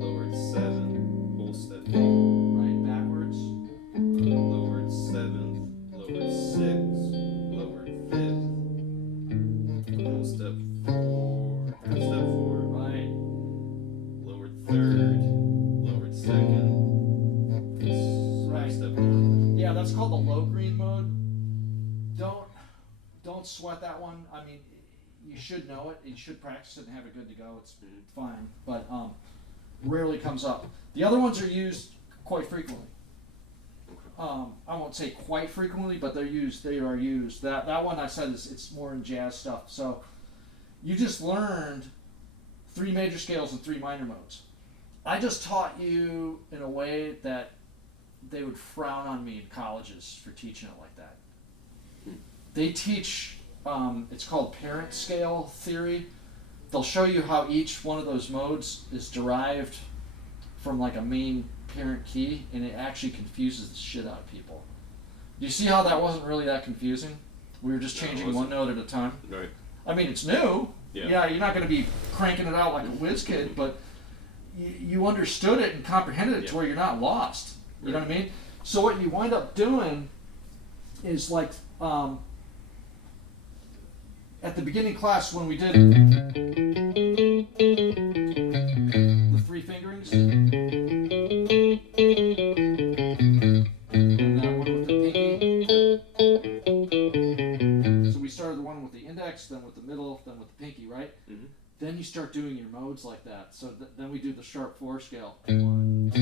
lowered 7, full step 8, Right. Backwards. lowered 7th, lowered 6th, lowered 5th, full step 4, half step 4, Right. lowered 3rd, lowered 2nd, Right. half step 1. Yeah, that's called the low green mode. Don't sweat that one. I mean, you should know it. You should practice it and have it good to go. It's fine, but rarely comes up. The other ones are used quite frequently. I won't say quite frequently, but they're used. They are used. That one I said it's more in jazz stuff. So you just learned 3 major scales and 3 minor modes. I just taught you in a way that they would frown on me in colleges for teaching it like that. They teach, it's called parent scale theory. They'll show you how each one of those modes is derived from like a main parent key, and it actually confuses the shit out of people. Do you see how that wasn't really that confusing? We were just changing one note at a time. Right. I mean, it's new. Yeah. You're not going to be cranking it out like a whiz kid, but you understood it and comprehended it to where you're not lost. You know what I mean? So what you wind up doing is like at the beginning class when we did the 3 fingerings, and that one with the pinky. So we started the one with the index, then with the middle, then with the pinky, right? Then you start doing your modes like that. So then we do the sharp 4 scale. 1, 2.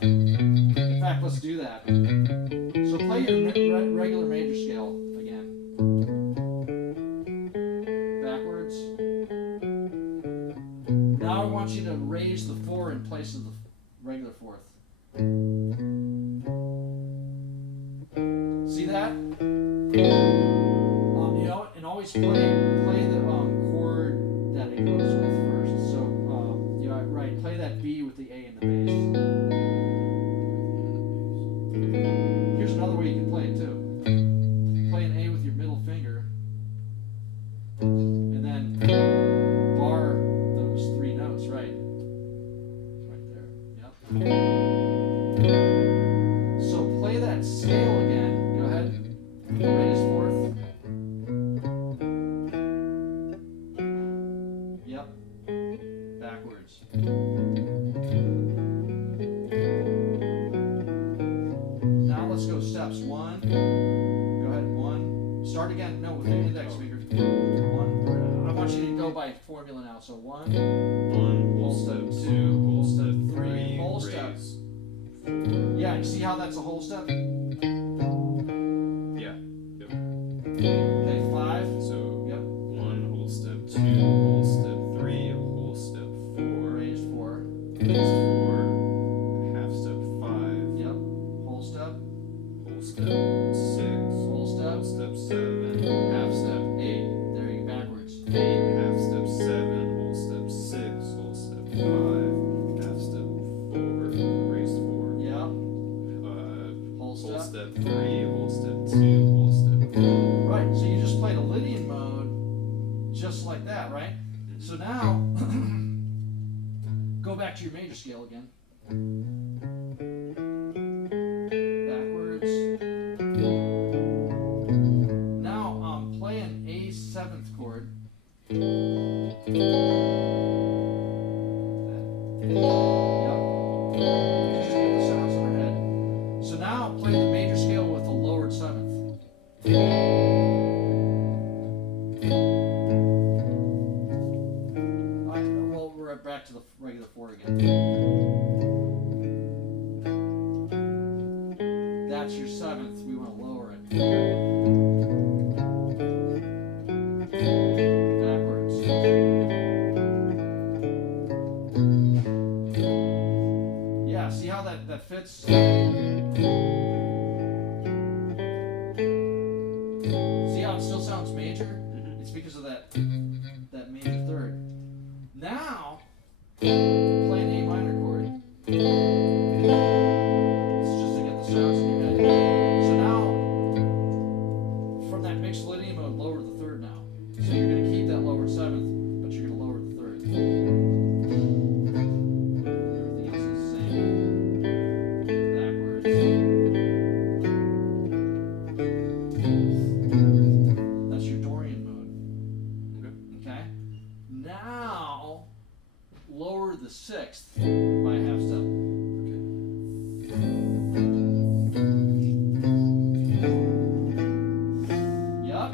In fact, let's do that. So play your regular major scale again. you to raise the 4 in place of the regular fourth. See that? You know, and always play the chord that it goes with first. So, yeah, right. Play that B with the A in the bass. Here's another way you can play it too. Play an A with your middle finger, and then bar those 3 notes. Right. Right there. Yep. So play that scale again. Go ahead. Raise fourth. Yep. Backwards. Now let's go steps. 1. Go ahead. 1. Start again. No, with the index finger. 1. I want you to go by formula now. So 1. 1 whole step, 2 whole step, 3 whole step. raise. Yeah, you see how that's a whole step? Yeah. Yep. Okay, 5. So Yep. 1 whole step, 2 whole step, 3 whole step, 4 Raised 4. raised 4, half step 5, Yep. Whole step. whole step 6, Whole step. whole step 7, half step 8, There you go, backwards. 8, half step 7, whole step 6, whole step 5, half step 4, raised 4, Yep. whole Whole step. step 3, whole step 2, whole step 4. Right, so you just played a Lydian mode just like that, right? So now, go back to your major scale again. Backwards. Now, play an A 7th chord. Yep. Just get the sounds in our head. So now, play the major scale with a lowered 7th. Well, we're back to the regular 4 again. That's your 7th. We want to lower it. Backwards. Yeah, see how that fits? See how it still sounds major? It's because of that major 3rd. Now, play an A minor chord. It's just to get the sounds in your head. So now, from that mixed Lydian mode, lower the 3rd now. So you're going to keep that lower 7th, but you're going to lower the 3rd. Everything else is the same. Backwards. That's your Dorian mode. Okay? Now, lower the 6th by a half step. Yup.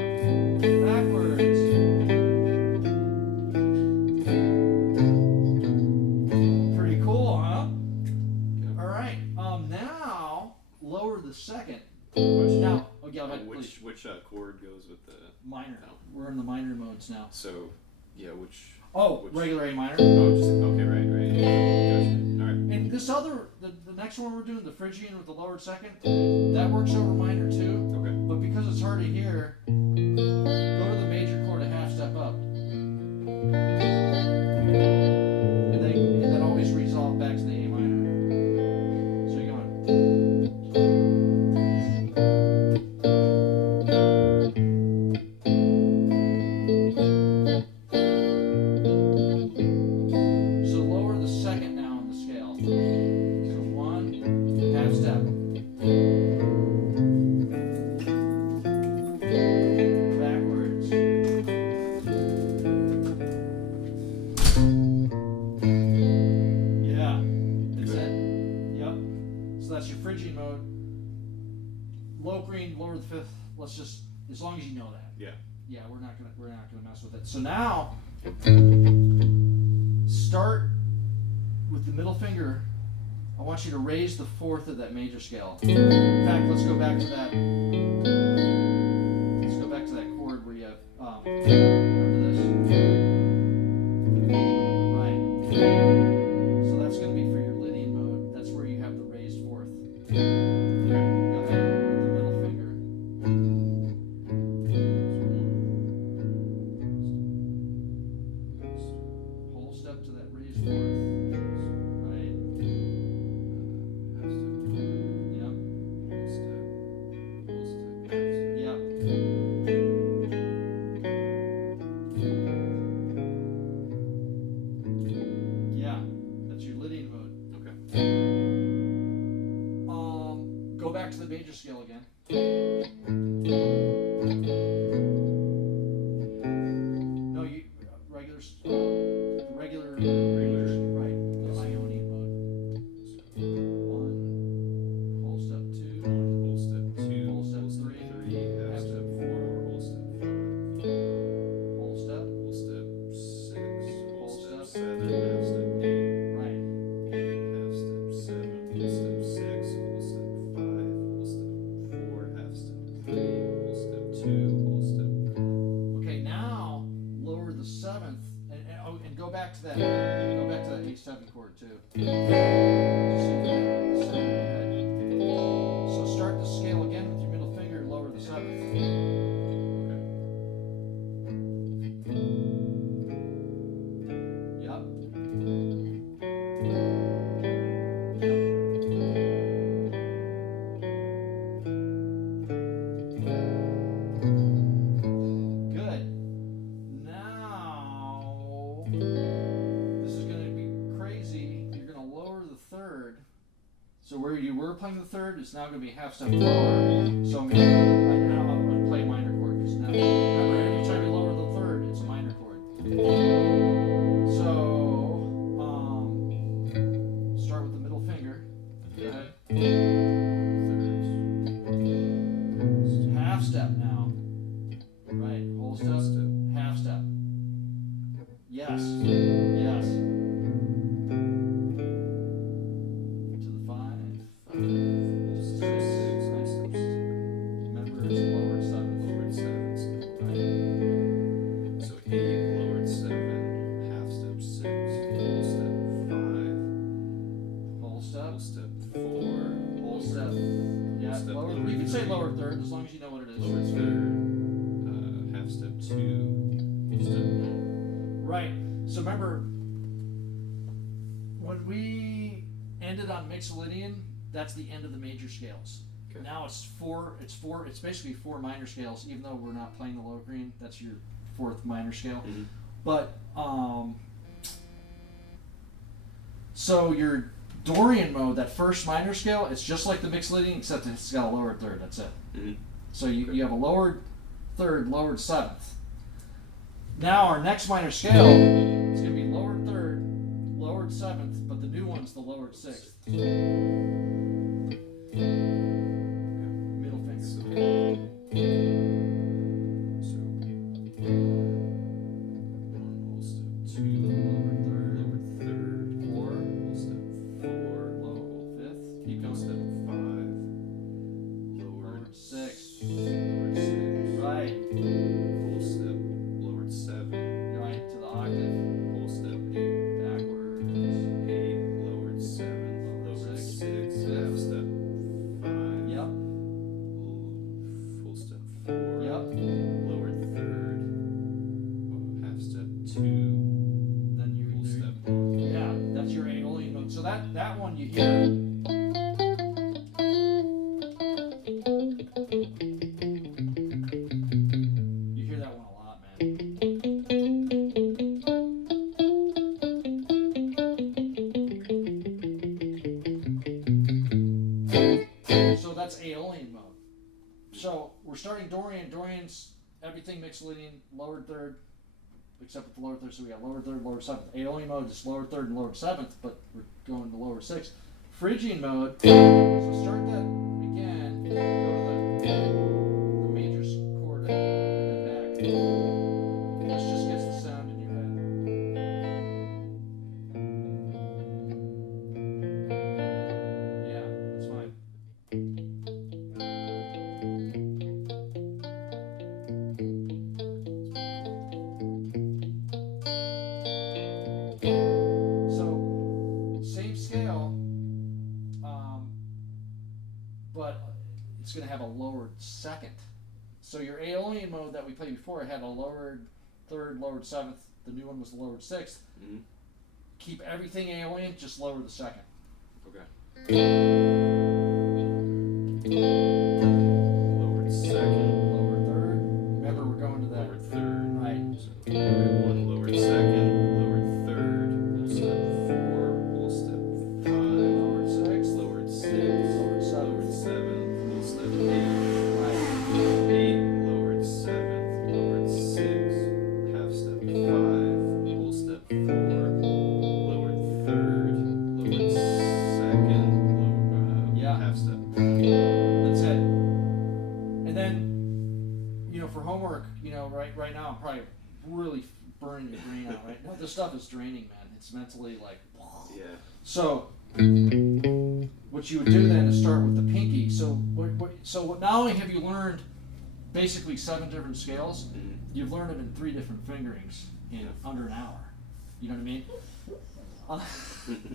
Backwards. Pretty cool, huh? Alright. Now, lower the 2nd. Now, okay, I'll let- please. Which chord goes with the Minor. No. We're in the minor modes now. So yeah, which Oh, Which- regular A minor. oh just okay, right, gotcha. Alright. And this other, the next one we're doing, the Phrygian with the lowered 2nd, that works over minor too. Okay. But because it's hard to hear, go to the major chord a half step up. And then always resolve back to the A minor. So you're going. So lower the 2nd now on the scale. So 1, half step. Backwards. Yeah, that's it. Yep. So that's your Phrygian mode. Low green, lower the 5th. Let's just, as long as you know that. Yeah. Yeah, we're not gonna mess with it. So now, start with the middle finger. I want you to raise the 4th of that major scale. In fact, let's go back to that. Let's go back to that chord where you have. Remember this? Right. So start the scale again with your middle finger, lower the seventh. Yep. Good. Now, this is going to be crazy. You're going to lower the third. So where you were playing the third, it's now going to be a half step lower. So maybe I'm going to play a minor chord. Because now, remember, every time you lower the third, it's a minor chord. So, start with the middle finger. Go ahead. Half step now. Right, whole step, half step. Yes, yes. To the five, six. Remember, it's lowered seventh. Lowered seventh, Right. so 8, lowered 7, half step 6, whole step 5, Whole step, whole step 4, whole step. Yeah, step lower. lower You can say three. lower third as long as you know what it is. lowered 3rd, half step 2, whole step 1. Right. So remember, when we ended on Mixolydian, that's the end of the major scales. Okay. Now it's four. It's basically 4 minor scales. Even though we're not playing the Lohengrin, that's your 4th minor scale. Mhm. But so your Dorian mode, that first minor scale, it's just like the Mixolydian, except it's got a lowered third. That's it. Mhm. So you have a lowered third, lowered 7th. Now our next minor scale is going to be lowered 3rd, lowered 7th, but the new one's the lowered 6th. Middle finger. So 1, whole step 2, Lowered 3rd, lowered 3rd, 4, whole step 4, low 5th, keep whole going. step 5, Lowered 6. lowered 6, Right. whole step, lowered 7, Right to the octave. whole step 8, Backwards. 8, lowered 7, lowered 6, half step 5, Yep. full step 4, Yep. lowered 3rd, half step 2, Then you full do. step 1. Yeah, that's your Aeolian mode. So that one you hear. You hear that one a lot, man. So that's Aeolian mode. So we're starting Dorian. Dorian's everything Mixolydian, lowered third, except with the lowered third. So we got lowered third, lowered 7th. Aeolian mode is lowered third and lowered 7th, but we're going to lower 6th. Phrygian mode. So start that again. Go to the major chord and then back. This just gets the sound in your head. Yeah, that's fine. So same scale, but it's going to have a lowered 2nd. So your Aeolian mode that we played before had a lowered 3rd, lowered 7th. The new one was the lowered 6th. Mhm. Keep everything Aeolian, just lower the 2nd. Okay. Lowered 2nd, Lower 3rd. Remember, we're going to that. lowered 3rd, Right. so lowered 1, lowered 2nd, lowered 3rd, whole step 4, whole step 5, Lowered 6th. lowered 6, Lowered 7th. lowered 7, whole step 8, Right. 8, lowered 7th, lowered 6, half step 5, whole step 4, lowered 3rd, lowered 2nd, Yeah. half step. That's it. And then, for homework, right now I'm probably really burning your brain out, right? No, this stuff is draining, man. It's mentally like. Yeah. So, what you would do then is start with the pinky. So, not only have you learned basically 7 different scales, you've learned them in 3 different fingerings in under an hour. You know what I mean?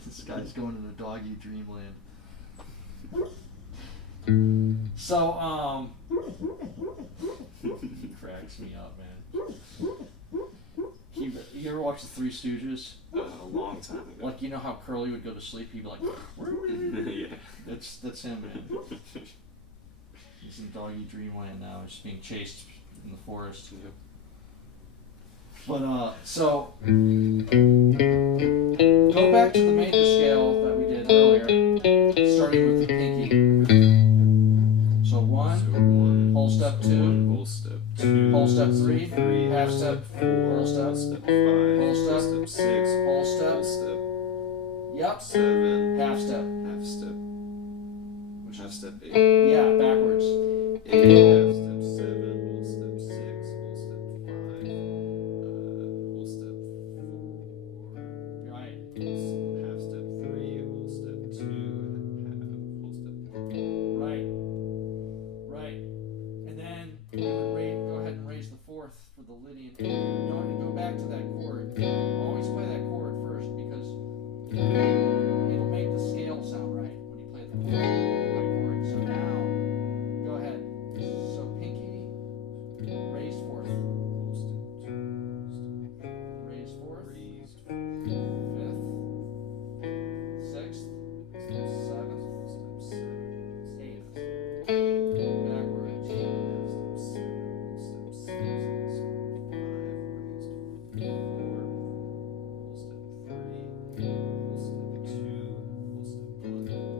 This guy's going into doggy dreamland. So, cracks me up, man. You ever watch the Three Stooges? A long time ago. Like, you know how Curly would go to sleep? He'd be like, Yeah. That's him, man. He's in doggy dreamland now. He's being chased in the forest. Yep. But, so, go back to the major scale that we did earlier, starting with the pinky. So one, whole step two, One whole step two, whole step three, half step, four, whole step, step five, whole step, six, whole step, yep, seven, half step. half step, which half step eight. Yeah, backwards. 8, half step 7, whole step 6, whole step 5, whole step 4, Right. half step 3, whole step 2, whole step 1. Right. Right. And then we would go ahead and raise the fourth for the Lydian. Don't go back to that chord. Always play that chord first because it'll make the scale sound right when you play the right chord. So now, go ahead. So pinky, raised fourth. Raised fourth. Fifth. Sixth. Seventh. Eighth. Backwards.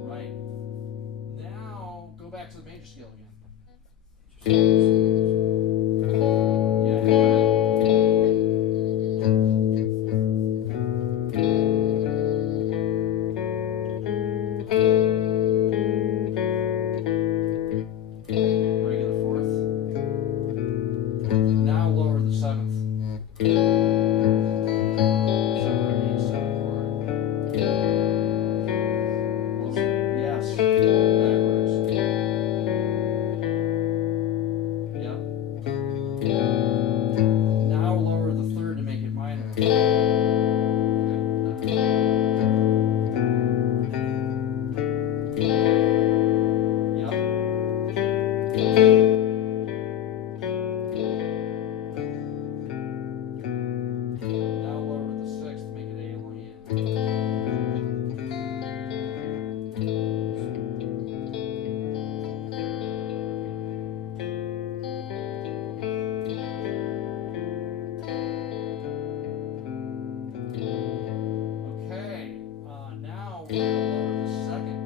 Right. Now go back to the major scale again. Yeah, go ahead. Regular fourth. Now lower the seventh. Yes. Backwards. Yep. Now lower the third to make it minor. Yep. Now lower the sixth to make it alien. Okay, now we're gonna lower the second.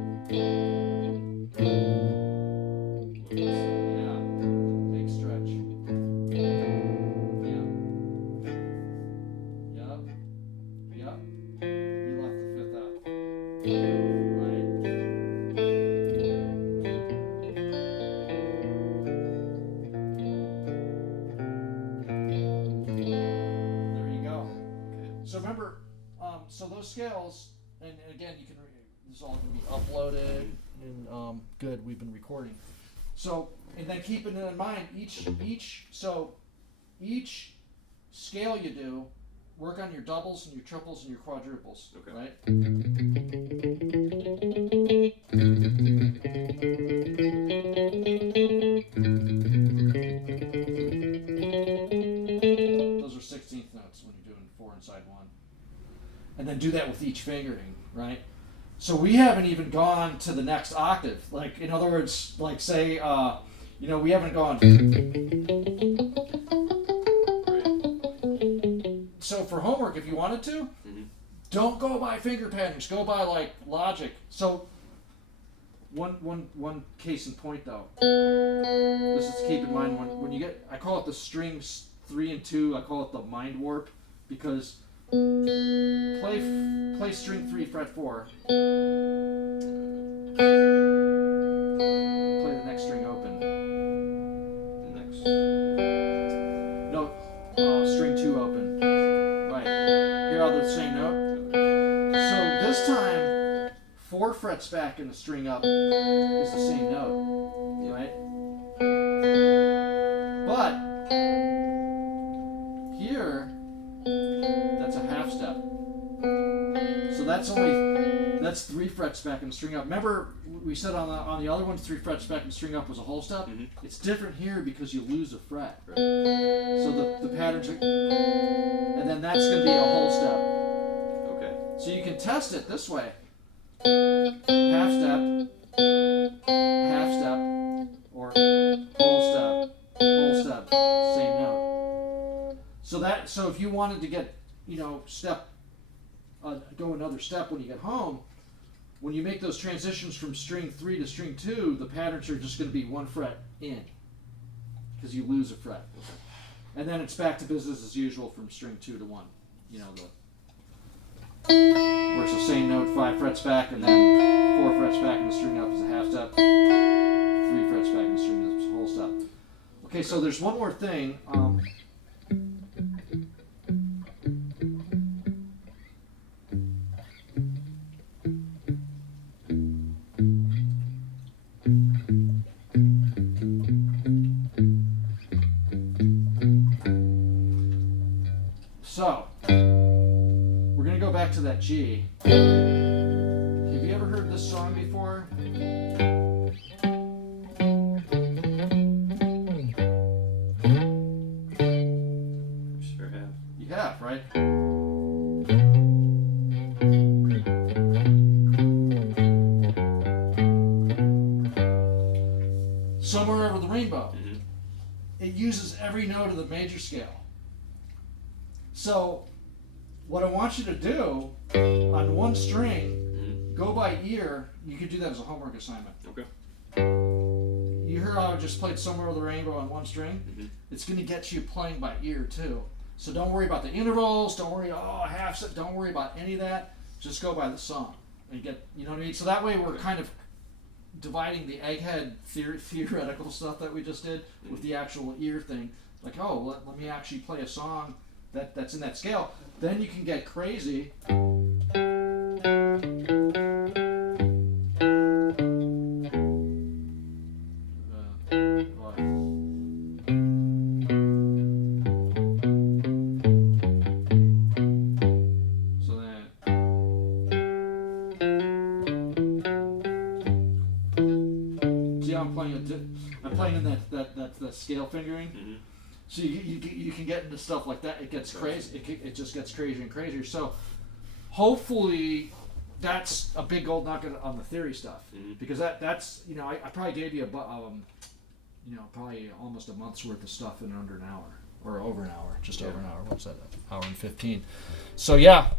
Yeah, big stretch. Yeah. Yup. Yup. You left the fifth out. Right. There you go. So remember, so those scales, and again, you can. This is all going to be uploaded, and good. We've been recording. So, and then keeping in mind each scale you do, work on your doubles and your triples and your quadruples. Okay. Right. Those are 16th notes when you're doing 4 inside 1. And then do that with each fingering, right? So we haven't even gone to the next octave. Like, in other words, like say, we haven't gone. So for homework, if you wanted to, don't go by finger patterns. Go by like logic. So one case in point though. This is to keep in mind when you get. I call it the strings 3 and 2. I call it the mind warp because. Play string 3 fret 4. Play the next string open. No, string 2 open. Right. Hear how they're the same note? So this time 4 frets back and the string up is the same note. Right? But here that's a half step. So that's 3 frets back and string up. Remember we said on the other one 3 frets back and string up was a whole step. Mm-hmm. It's different here because you lose a fret. Right. So the patterns are, and then that's going to be a whole step. Okay. So you can test it this way: half step, or whole step, same note. So if you wanted to get, go another step when you get home, when you make those transitions from string 3 to string 2, the patterns are just going to be 1 fret in, because you lose a fret. Okay. And then it's back to business as usual from string 2 to 1. Where it's the same note, 5 frets back, and then 4 frets back, and the string up is a half step. 3 frets back, and the string up is a whole step. Okay, so there's one more thing. So, we're going to go back to that G. Have you ever heard this song before? Sure have. You have, right? Somewhere Over the Rainbow. Mm-hmm. It uses every note of the major scale. So, what I want you to do on one string, go by ear. You could do that as a homework assignment. Okay. You heard how I just played Somewhere Over the Rainbow on one string? Mm-hmm. It's going to get you playing by ear too. So don't worry about the intervals, don't worry, half step, don't worry about any of that. Just go by the song and get, you know what I mean? So that way we're kind of dividing the egghead theoretical stuff that we just did with the actual ear thing. Like, let me actually play a song that's in that scale. Then you can get crazy. I'm playing in that scale fingering. Mm-hmm. So you can get into stuff like that. It gets crazy. It just gets crazier and crazier. So hopefully that's a big gold nugget on the theory stuff, because that's I probably gave you probably almost a month's worth of stuff in under an hour or over an hour, just over an hour. What's that? Hour and 15. So yeah.